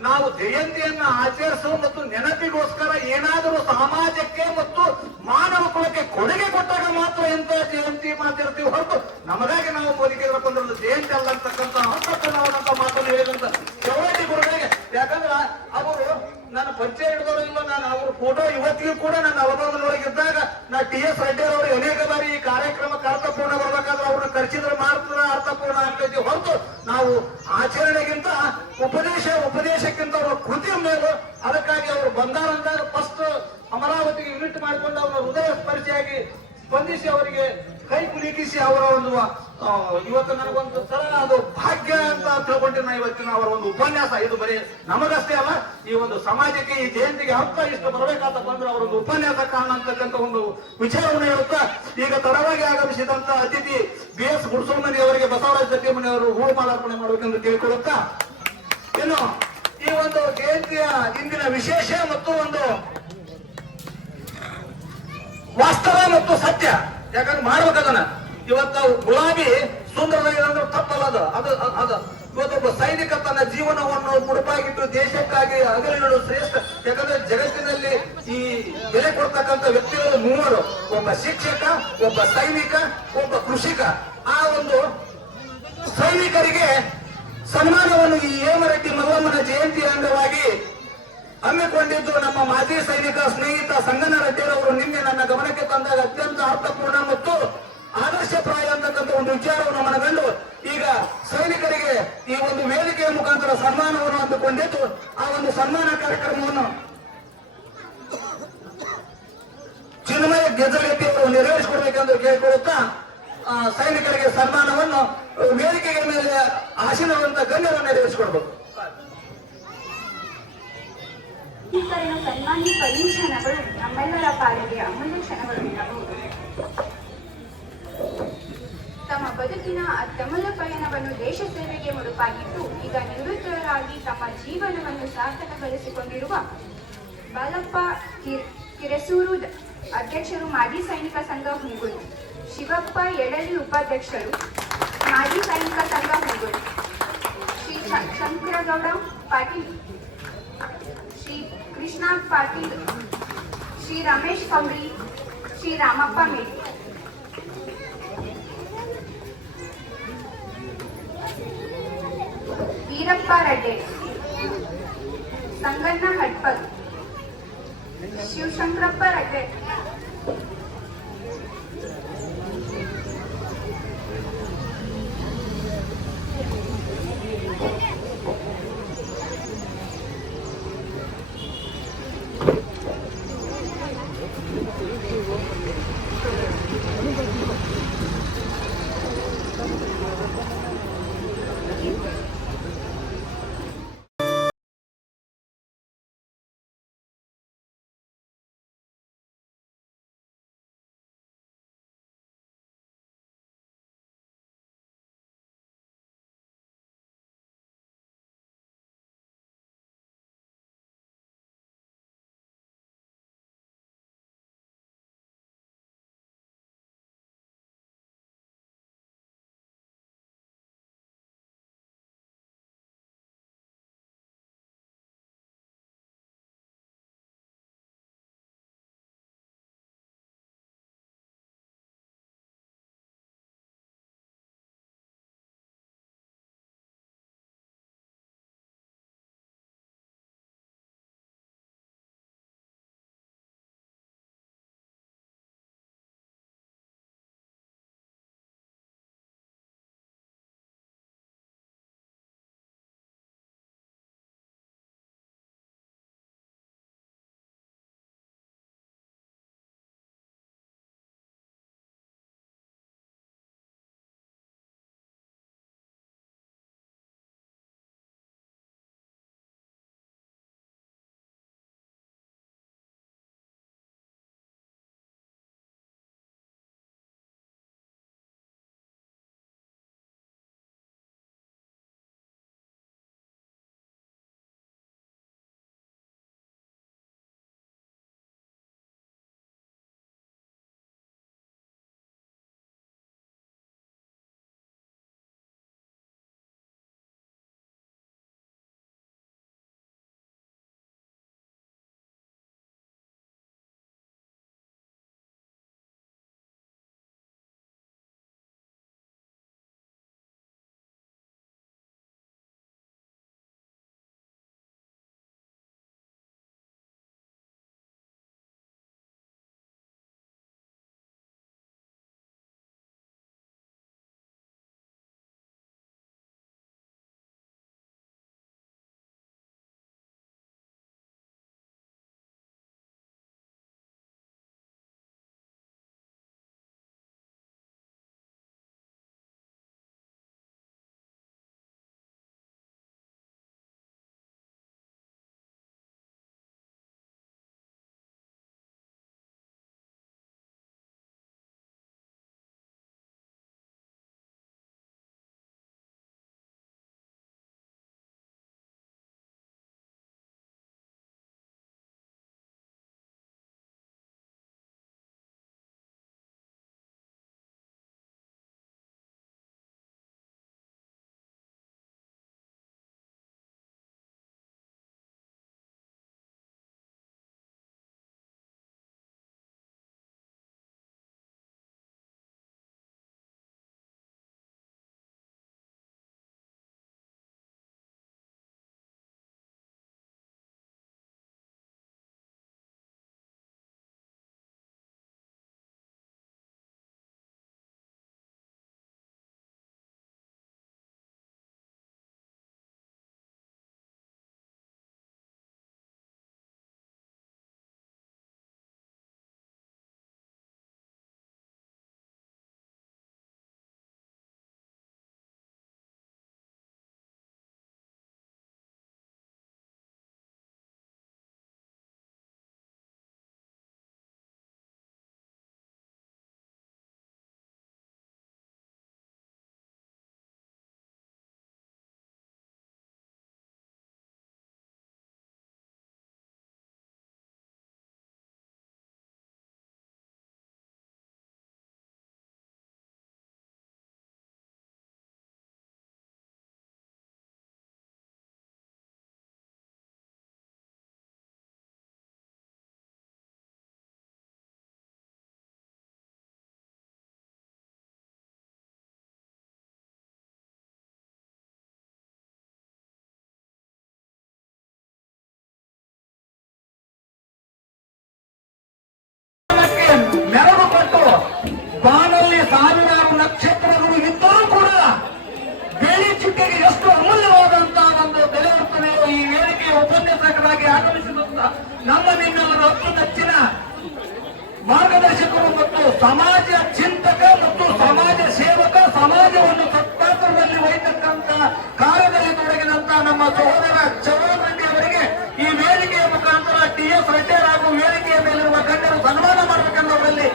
ನಾವು ಜಯಂತಿಯನ್ನ ಆಚರಿಸುವ ಮತ್ತು ನೆನಪಿಗೋಸ್ಕರ ಏನಾದರೂ ಸಮಾಜಕ್ಕೆ ಮತ್ತು ಮಾನವ ಕುಲಕ್ಕೆ ಕೊಡುಗೆ ಕೊಟ್ಟಾಗ ಮಾತ್ರ ಎಂತ ಜಯಂತಿ ಮಾತಿರ್ತೀವಿ ಹೊರತು ನಮಗಾಗಿ ನಾವು ಬದುಕಿರಕೊಂಡ್ರದ್ದು ಜಯಂತಿ ಅಲ್ಲ ಅಂತಕ್ಕಂಥ ಅರ್ಥಪೂರ್ಣವಾದಂತ ಮಾತನ್ನು ಹೇಳಿದಂತ ಚೌಡೇಟಿ ಗುರುಗಳಿಗೆ. ಯಾಕಂದ್ರ ಅವರು ನನ್ನ ಪರಿಚಯ ಹಿಡಿದವರು ಇಲ್ಲ, ನಾನು ಅವ್ರ ಫೋಟೋ ಇವತ್ತಿಗೂ ಕೂಡ ನನ್ನ ಅನುಭವದೊಳಗಿದ್ದಾಗ ನಾ TS ರೆಡ್ಡಿ ಅವರು ಅನೇಕ ಬಾರಿ ಈ ಕಾರ್ಯಕ್ರಮಕ್ಕೆ ಅರ್ಥಪೂರ್ಣ ಬರ್ಬೇಕಾದ್ರೆ ಅವ್ರನ್ನ ಖರ್ಚಿದ್ರೆ ಮಾತ್ರ ಅರ್ಥಪೂರ್ಣ ಆಗ್ತೈತಿ ಹೊರತು ನಾವು ಆಚರಣೆಗಿಂತ ಉಪದೇಶಕ್ಕಿಂತ ಅವರ ಕೃತಿಯ ಮೇಲೆ. ಅದಕ್ಕಾಗಿ ಅವರು ಬಂದಾರಂದಾಗ ಫಸ್ಟ್ ಅಮರಾವತಿಗೆ ಯೂನಿಟ್ ಮಾಡಿಕೊಂಡು ಅವರ ಹೃದಯ ಸ್ಪರ್ಶಿಯಾಗಿ ಸ್ಪಂದಿಸಿ ಅವರಿಗೆ ಕೈ ಕುಲುಕಿಸಿ ಅವರ ಒಂದು ಇವತ್ತು ನನಗೊಂದು ತರ ಅದು ಭಾಗ್ಯ ಅಂತ ತಿಳ್ಕೊಂಡಿನ ಇವತ್ತಿನ ಅವರ ಒಂದು ಉಪನ್ಯಾಸ. ಇದು ಬರೀ ನಮಗಷ್ಟೇ ಅಲ್ಲ, ಈ ಒಂದು ಸಮಾಜಕ್ಕೆ ಈ ಜಯಂತಿಗೆ ಅರ್ಥ ಇಷ್ಟು ಬರಬೇಕಾದ ಬಂದ್ರೆ ಅವರ ಒಂದು ಉಪನ್ಯಾಸ ಕಾರಣ ಅಂತಕ್ಕಂಥ ಒಂದು ವಿಚಾರವನ್ನು ಹೇಳುತ್ತಾ ಈಗ ತಡವಾಗಿ ಆಗಮಿಸಿದಂತ ಅತಿಥಿ BS ಗುಡ್ಸೋಮನಿ ಅವರಿಗೆ ಬಸವರಾಜ ಸತ್ಯಮನಿ ಅವರು ಹೂ ಮಾಲಾರ್ಪಣೆ ಮಾಡಬೇಕೆಂದು ಕೇಳಿಕೊಳ್ಳುತ್ತಾ, ಇನ್ನು ಈ ಒಂದು ಜಯಂತಿಯ ಇಂದಿನ ವಿಶೇಷ ಮತ್ತು ಒಂದು ವಾಸ್ತವ ಮತ್ತು ಸತ್ಯ. ಯಾಕಂದ್ರೆ ಮಾಡ್ಬೇಕದನ್ನ ಇವತ್ತು ಗುಲಾಬಿ ಸುಂದರವಾಗಿರೋದು ತಪ್ಪಲ್ಲ. ಅದು ಇವತ್ತೊಬ್ಬ ಸೈನಿಕ ತನ್ನ ಜೀವನವನ್ನು ಮುಡುಪಾಗಿಟ್ಟು ದೇಶಕ್ಕಾಗಿ ಅಗಲಿಗಳು ಶ್ರೇಷ್ಠ. ಯಾಕಂದ್ರೆ ಜಗತ್ತಿನಲ್ಲಿ ಈ ಬೆಲೆ ಕೊಡ್ತಕ್ಕಂಥ ವ್ಯಕ್ತಿಗಳು 3: ಒಬ್ಬ ಶಿಕ್ಷಕ, ಒಬ್ಬ ಸೈನಿಕ, ಒಬ್ಬ ಕೃಷಿಕ. ಆ ಒಂದು ಸೈನಿಕರಿಗೆ ಸನ್ಮಾನವನ್ನು ಈ ಹೇಮರೆಡ್ಡಿ ಮಲ್ಲಮ್ಮನ ಜಯಂತಿ ಅಂಗವಾಗಿ ಹಮ್ಮಿಕೊಂಡಿದ್ದು ನಮ್ಮ ಮಾಜಿ ಸೈನಿಕ ಸ್ನೇಹಿತ ಸಂಗನ ರೆಡ್ಡಿರವರು ನಿನ್ನೆ ನನ್ನ ಗಮನಕ್ಕೆ ತಂದಾಗ ಅತ್ಯಂತ ಅರ್ಥಪೂರ್ಣ ಮತ್ತು ಆದರ್ಶಪ್ರಾಯ ಅಂತಕ್ಕಂಥ ಒಂದು ವಿಚಾರವನ್ನು ಮನಗಂಡು ಈಗ ಸೈನಿಕರಿಗೆ ಈ ಒಂದು ವೇದಿಕೆಯ ಮುಖಾಂತರ ಸನ್ಮಾನವನ್ನು ಹಮ್ಮಿಕೊಂಡಿದ್ದು ಆ ಒಂದು ಸನ್ಮಾನ ಕಾರ್ಯಕ್ರಮವನ್ನು ಚಿನ್ಮಯ ಗೆಜಲೆಟ್ಟಿ ಅವರು ನೆರವೇರಿಸಿಕೊಡ್ಬೇಕೆಂದು ಕೇಳಿಕೊಳ್ಳುತ್ತಾ ಸೈನಿಕರಿಗೆ ಸನ್ಮಾನವನ್ನು ವೇದಿಕೆಯ ಮೇಲೆ ಆಸೀನವಂತ ಗಣ್ಯರನ್ನು ನೆರವೇರಿಸಿಕೊಡ್ಬೇಕು. ಸ್ಪೀಕರನ್ನು ಸನ್ಮಾನಿಸುವ ಈ ಕ್ಷಣಗಳು ನಮ್ಮೆಲ್ಲರ ಪಾಲಿಗೆ ಅಮೂಲ್ಯ ಕ್ಷಣಗಳು ಎನ್ನಬಹುದು. ತಮ್ಮ ಬದುಕಿನ ಅತ್ಯಮೂಲ್ಯ ಪಯಣವನ್ನು ದೇಶ ಸೇವೆಗೆ ಮುಡುಪಾಗಿಟ್ಟು ಈಗ ನಿವೃತ್ತರಾಗಿ ತಮ್ಮ ಜೀವನವನ್ನು ಸಾರ್ಥಕಗೊಳಿಸಿಕೊಂಡಿರುವ ಬಾಲಪ್ಪ ಕಿರೆಸೂರು ಅಧ್ಯಕ್ಷರು, ಮಾಜಿ ಸೈನಿಕ ಸಂಘ ಹುಣಗುಲ್, ಶಿವಪ್ಪ ಯಡಲಿ ಉಪಾಧ್ಯಕ್ಷರು, ಮಾಜಿ ಸೈನಿಕ ಸಂಘ ಹುಣಗುಲ್, ಶ್ರೀ ಶಂಕರಗೌಡ ಪಾಟೀಲ್, ಶ್ರೀ ಕೃಷ್ಣ ಪಾಟೀಲ್, ಶ್ರೀ ರಮೇಶ್ ಕೌಡಿ, ಶ್ರೀ ರಾಮಪ್ಪ ಮೇಟಿ, ವೀರಪ್ಪ ರಡ್ಡೆ, ಸಂಗಣ್ಣ ಹಡ್ಪಲ್, ಶಿವಶಂಕರಪ್ಪ ರಡ್ಡೆ, ಮೆರಗು ಕೊಟ್ಟು ಬಾನಲ್ಲಿ ಸಾವಿರಾರು ನಕ್ಷತ್ರಗಳು ಇದ್ದರೂ ಕೂಡ ಬೇಲಿ ಚುಕ್ಕೆಗೆ ಎಷ್ಟು ಅಮೂಲ್ಯವಾದಂತಹ ಒಂದು ಬೆಲೆ ಇರುತ್ತದೆಯೋ ಈ ವೇದಿಕೆಯ ಉಪನ್ಯಾಸಕರಾಗಿ ಆಗಮಿಸಿದಂತ ನಮ್ಮ ನಿಮ್ಮೆಲ್ಲರ ಅಚ್ಚುಮೆಚ್ಚಿನ ಮಾರ್ಗದರ್ಶಕರು ಮತ್ತು ಸಮಾಜ ಚಿಂತಕ ಮತ್ತು ಸಮಾಜ ಸೇವಕ, ಸಮಾಜವನ್ನು ಸತ್ಪಾತ್ರದಲ್ಲಿ ಒಯ್ಯತಕ್ಕಂತ ಕಾರ್ಯದಲ್ಲಿ ತೊಡಗಿದಂತ ನಮ್ಮ ಸಹೋದರ ಚೌಡರೆಡ್ಡಿ ಅವರಿಗೆ ಈ ವೇದಿಕೆಯ ಮುಖಾಂತರ TS ರೆಡ್ಡಿ ಹಾಗೂ ವೇದಿಕೆಯ ಮೇಲಿರುವ ಗಣ್ಯರು ಸನ್ಮಾನ ಮಾಡಬೇಕೆನ್ನುವರಲ್ಲಿ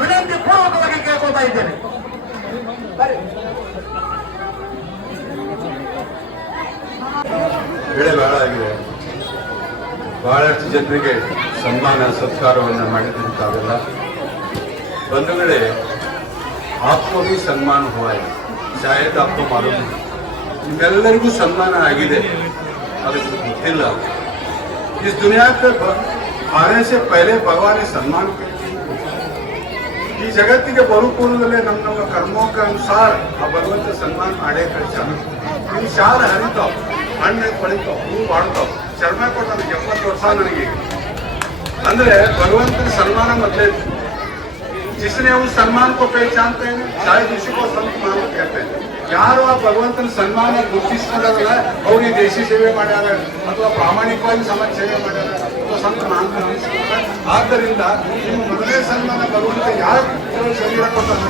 ವಿನಂತಿ ಪೂರ್ವಕವಾಗಿ ಕೇಳ್ಕೊತಾ ಇದ್ದೇನೆ. ವೇಳೆ ಬಹಳ ಆಗಿದೆ. ಬಹಳಷ್ಟು ಜನರಿಗೆ ಸನ್ಮಾನ ಸತ್ಕಾರವನ್ನು ಮಾಡಿದ್ರೆ ತಾವೆಲ್ಲ बंधुगणे, आपको भी सम्मान हुआ है, शायद आपको मालूम है, निम्मेल्लरिಗೂ सम्मान आಗಿದೆ, ಅದಕ್ಕೆ ಗೊತ್ತಿಲ್ಲ. इस दुनिया पे आने से पहले भगवान ने सम्मान किया. ಈ ಜಗತ್ತಿಗೆ ಬರು ಪೂರ್ವದಲ್ಲೇ ನಮ್ಮ ಕರ್ಮೋಕ ಅನುಸಾರ ಆ ಭಗವಂತ ಸನ್ಮಾನ ಮಾಡೇ ಕಳಿಸ್ತಾನ. ಈ ಶಾಲ ಹರಿತಾವ, ಹಣ್ಣೆ ಕೊಳಿತಾವ, ಹೂ ಬಾಡ್ತಾವ, ಚರ್ಮ ಕೊಟ್ಟ 70 ವರ್ಷ ನನಗೆ. ಅಂದ್ರೆ ಭಗವಂತನ ಸನ್ಮಾನ ಮೊದಲೇ. जिसने उस सम्मान को पहचानते हैं शायद उसी को संत महाराज कहते हैं. ಯಾರು ಆ ಭಗವಂತನ ಸನ್ಮಾನ ಗುರುತಿಸಿಕೊಂಡವಲ್ಲ ಅವ್ರು ಈ ದೇಶ ಸೇವೆ ಮಾಡ್ಯಾರ ಅಥವಾ ಪ್ರಾಮಾಣಿಕವಾಗಿ ಸಮಾಜ ಸೇವೆ ಮಾಡ್ಯಾರ ಅಥವಾ ಸಂತ ಮಹಾನ್. ಆದ್ದರಿಂದ ನಿಮ್ಮ ಮೊದಲನೇ ಸನ್ಮಾನ ಭಗವಂತ ಯಾಕೆ ಚಲೋ ಶರೀರ ಕೊಟ್ಟಾನ,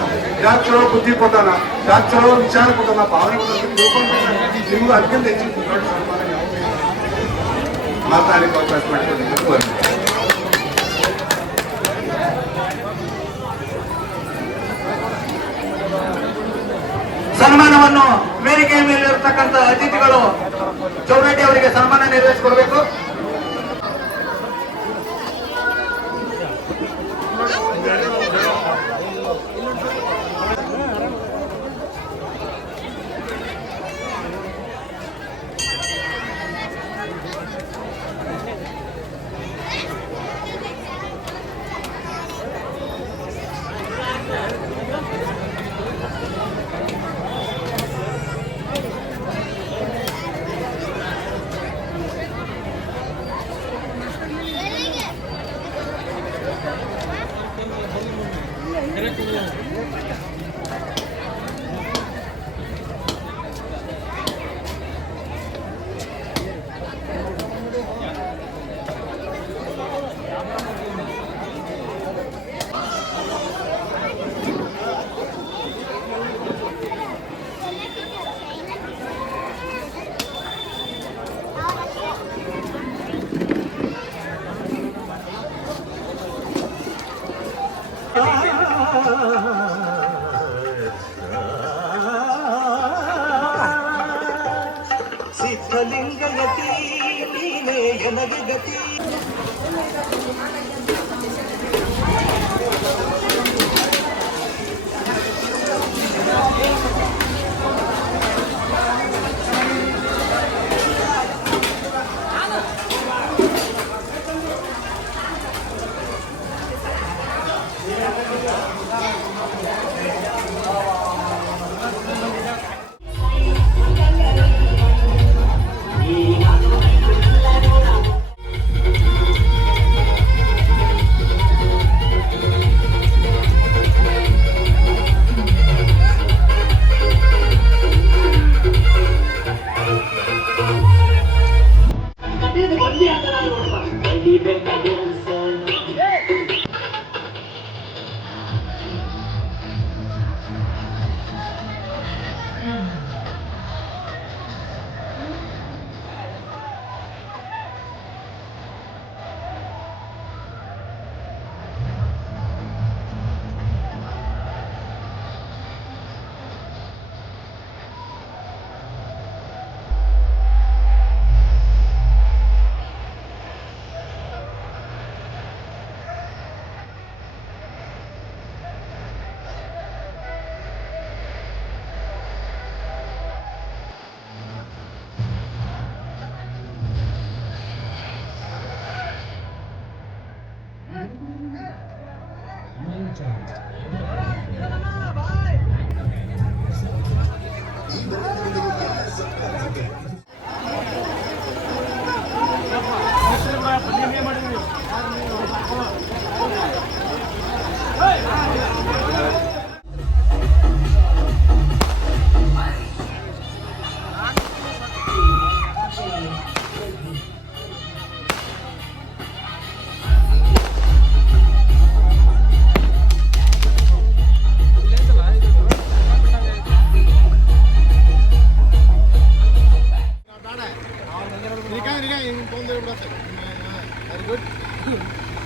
ಯಾಕೆ ಚಲೋ ಬುದ್ಧಿ ಕೊಟ್ಟಾನ, ಯಾಕೆ ಚಲೋ ವಿಚಾರ ಕೊಟ್ಟಾನ, ಭಾವನೆ ಕೊಟ್ಟಾನ ತಿಳ್ಕೊಂಡು ನಿಮ್ಗೆ ಅತ್ಯಂತ ಹೆಚ್ಚಿನ ದೊಡ್ಡ ಸನ್ಮಾನ ಯಾವುದು ಮಾತಾಡಲಿಕ್ಕೆ ಅವಕಾಶ ಮಾಡಿಕೊಟ್ಟಿದ್ದು. ಸನ್ಮಾನವನ್ನು ವೇದಿಕೆಯ ಮೇಲೆ ಇರತಕ್ಕಂತ ಅತಿಥಿಗಳು ಚೌಡರೆಡ್ಡಿ ಅವರಿಗೆ ಸನ್ಮಾನ ನೆರವೇರಿಸಿಕೊಡಬೇಕು. ಸಿದ್ಧಲಿಂಗಯತಿ ನೀನೇ ಎನಗೆ ಗತಿ.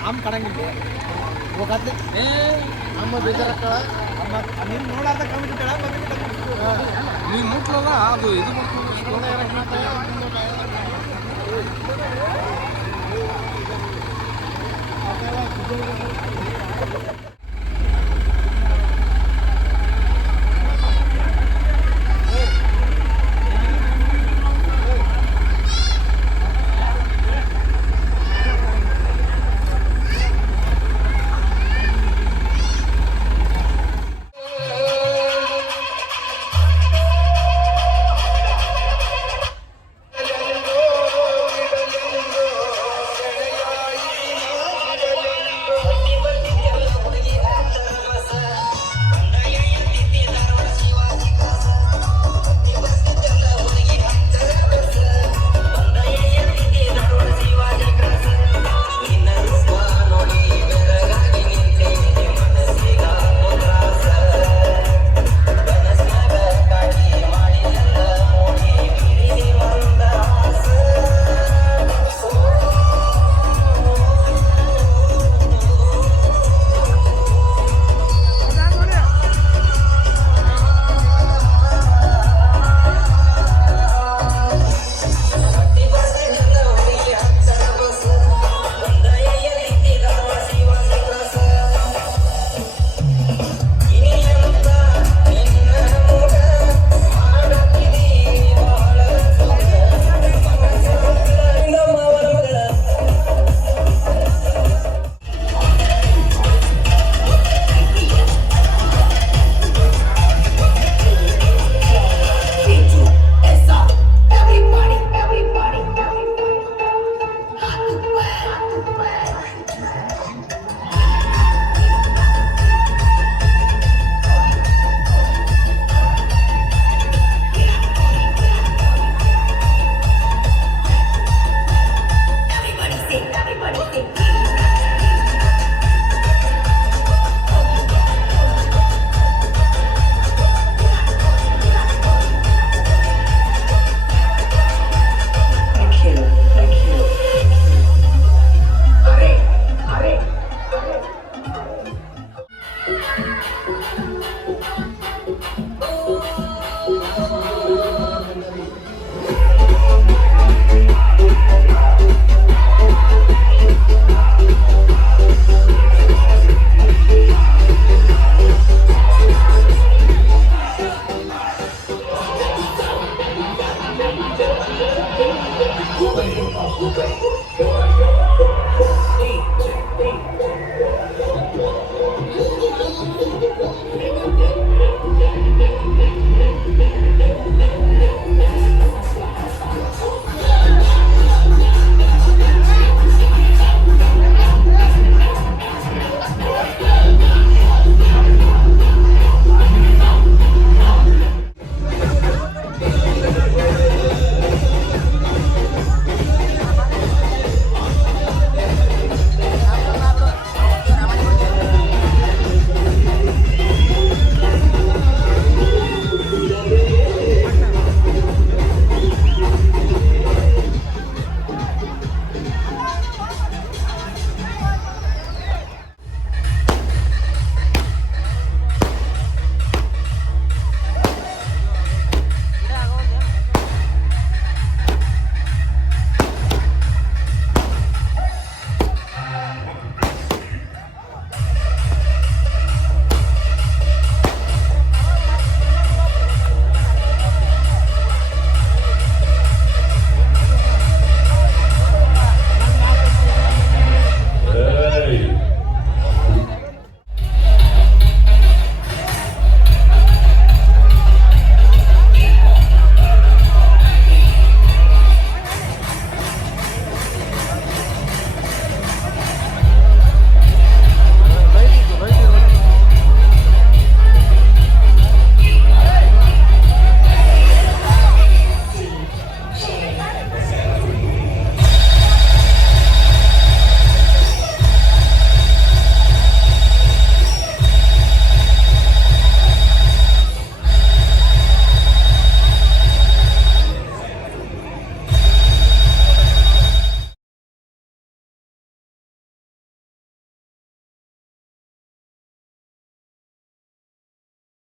ಆಮ್ ಕಡಂಗಿಲ್ಲ ಹೋಗತ್ತೆ ನಮ್ಮ ಬೇಜಾರಕ್ಕ ನೀನು ನೋಡಾರ್ದ ಕಮ್ಮಿ ನೀವು ಮುಟ್ಲಲ್ಲ ಅದು ಇದು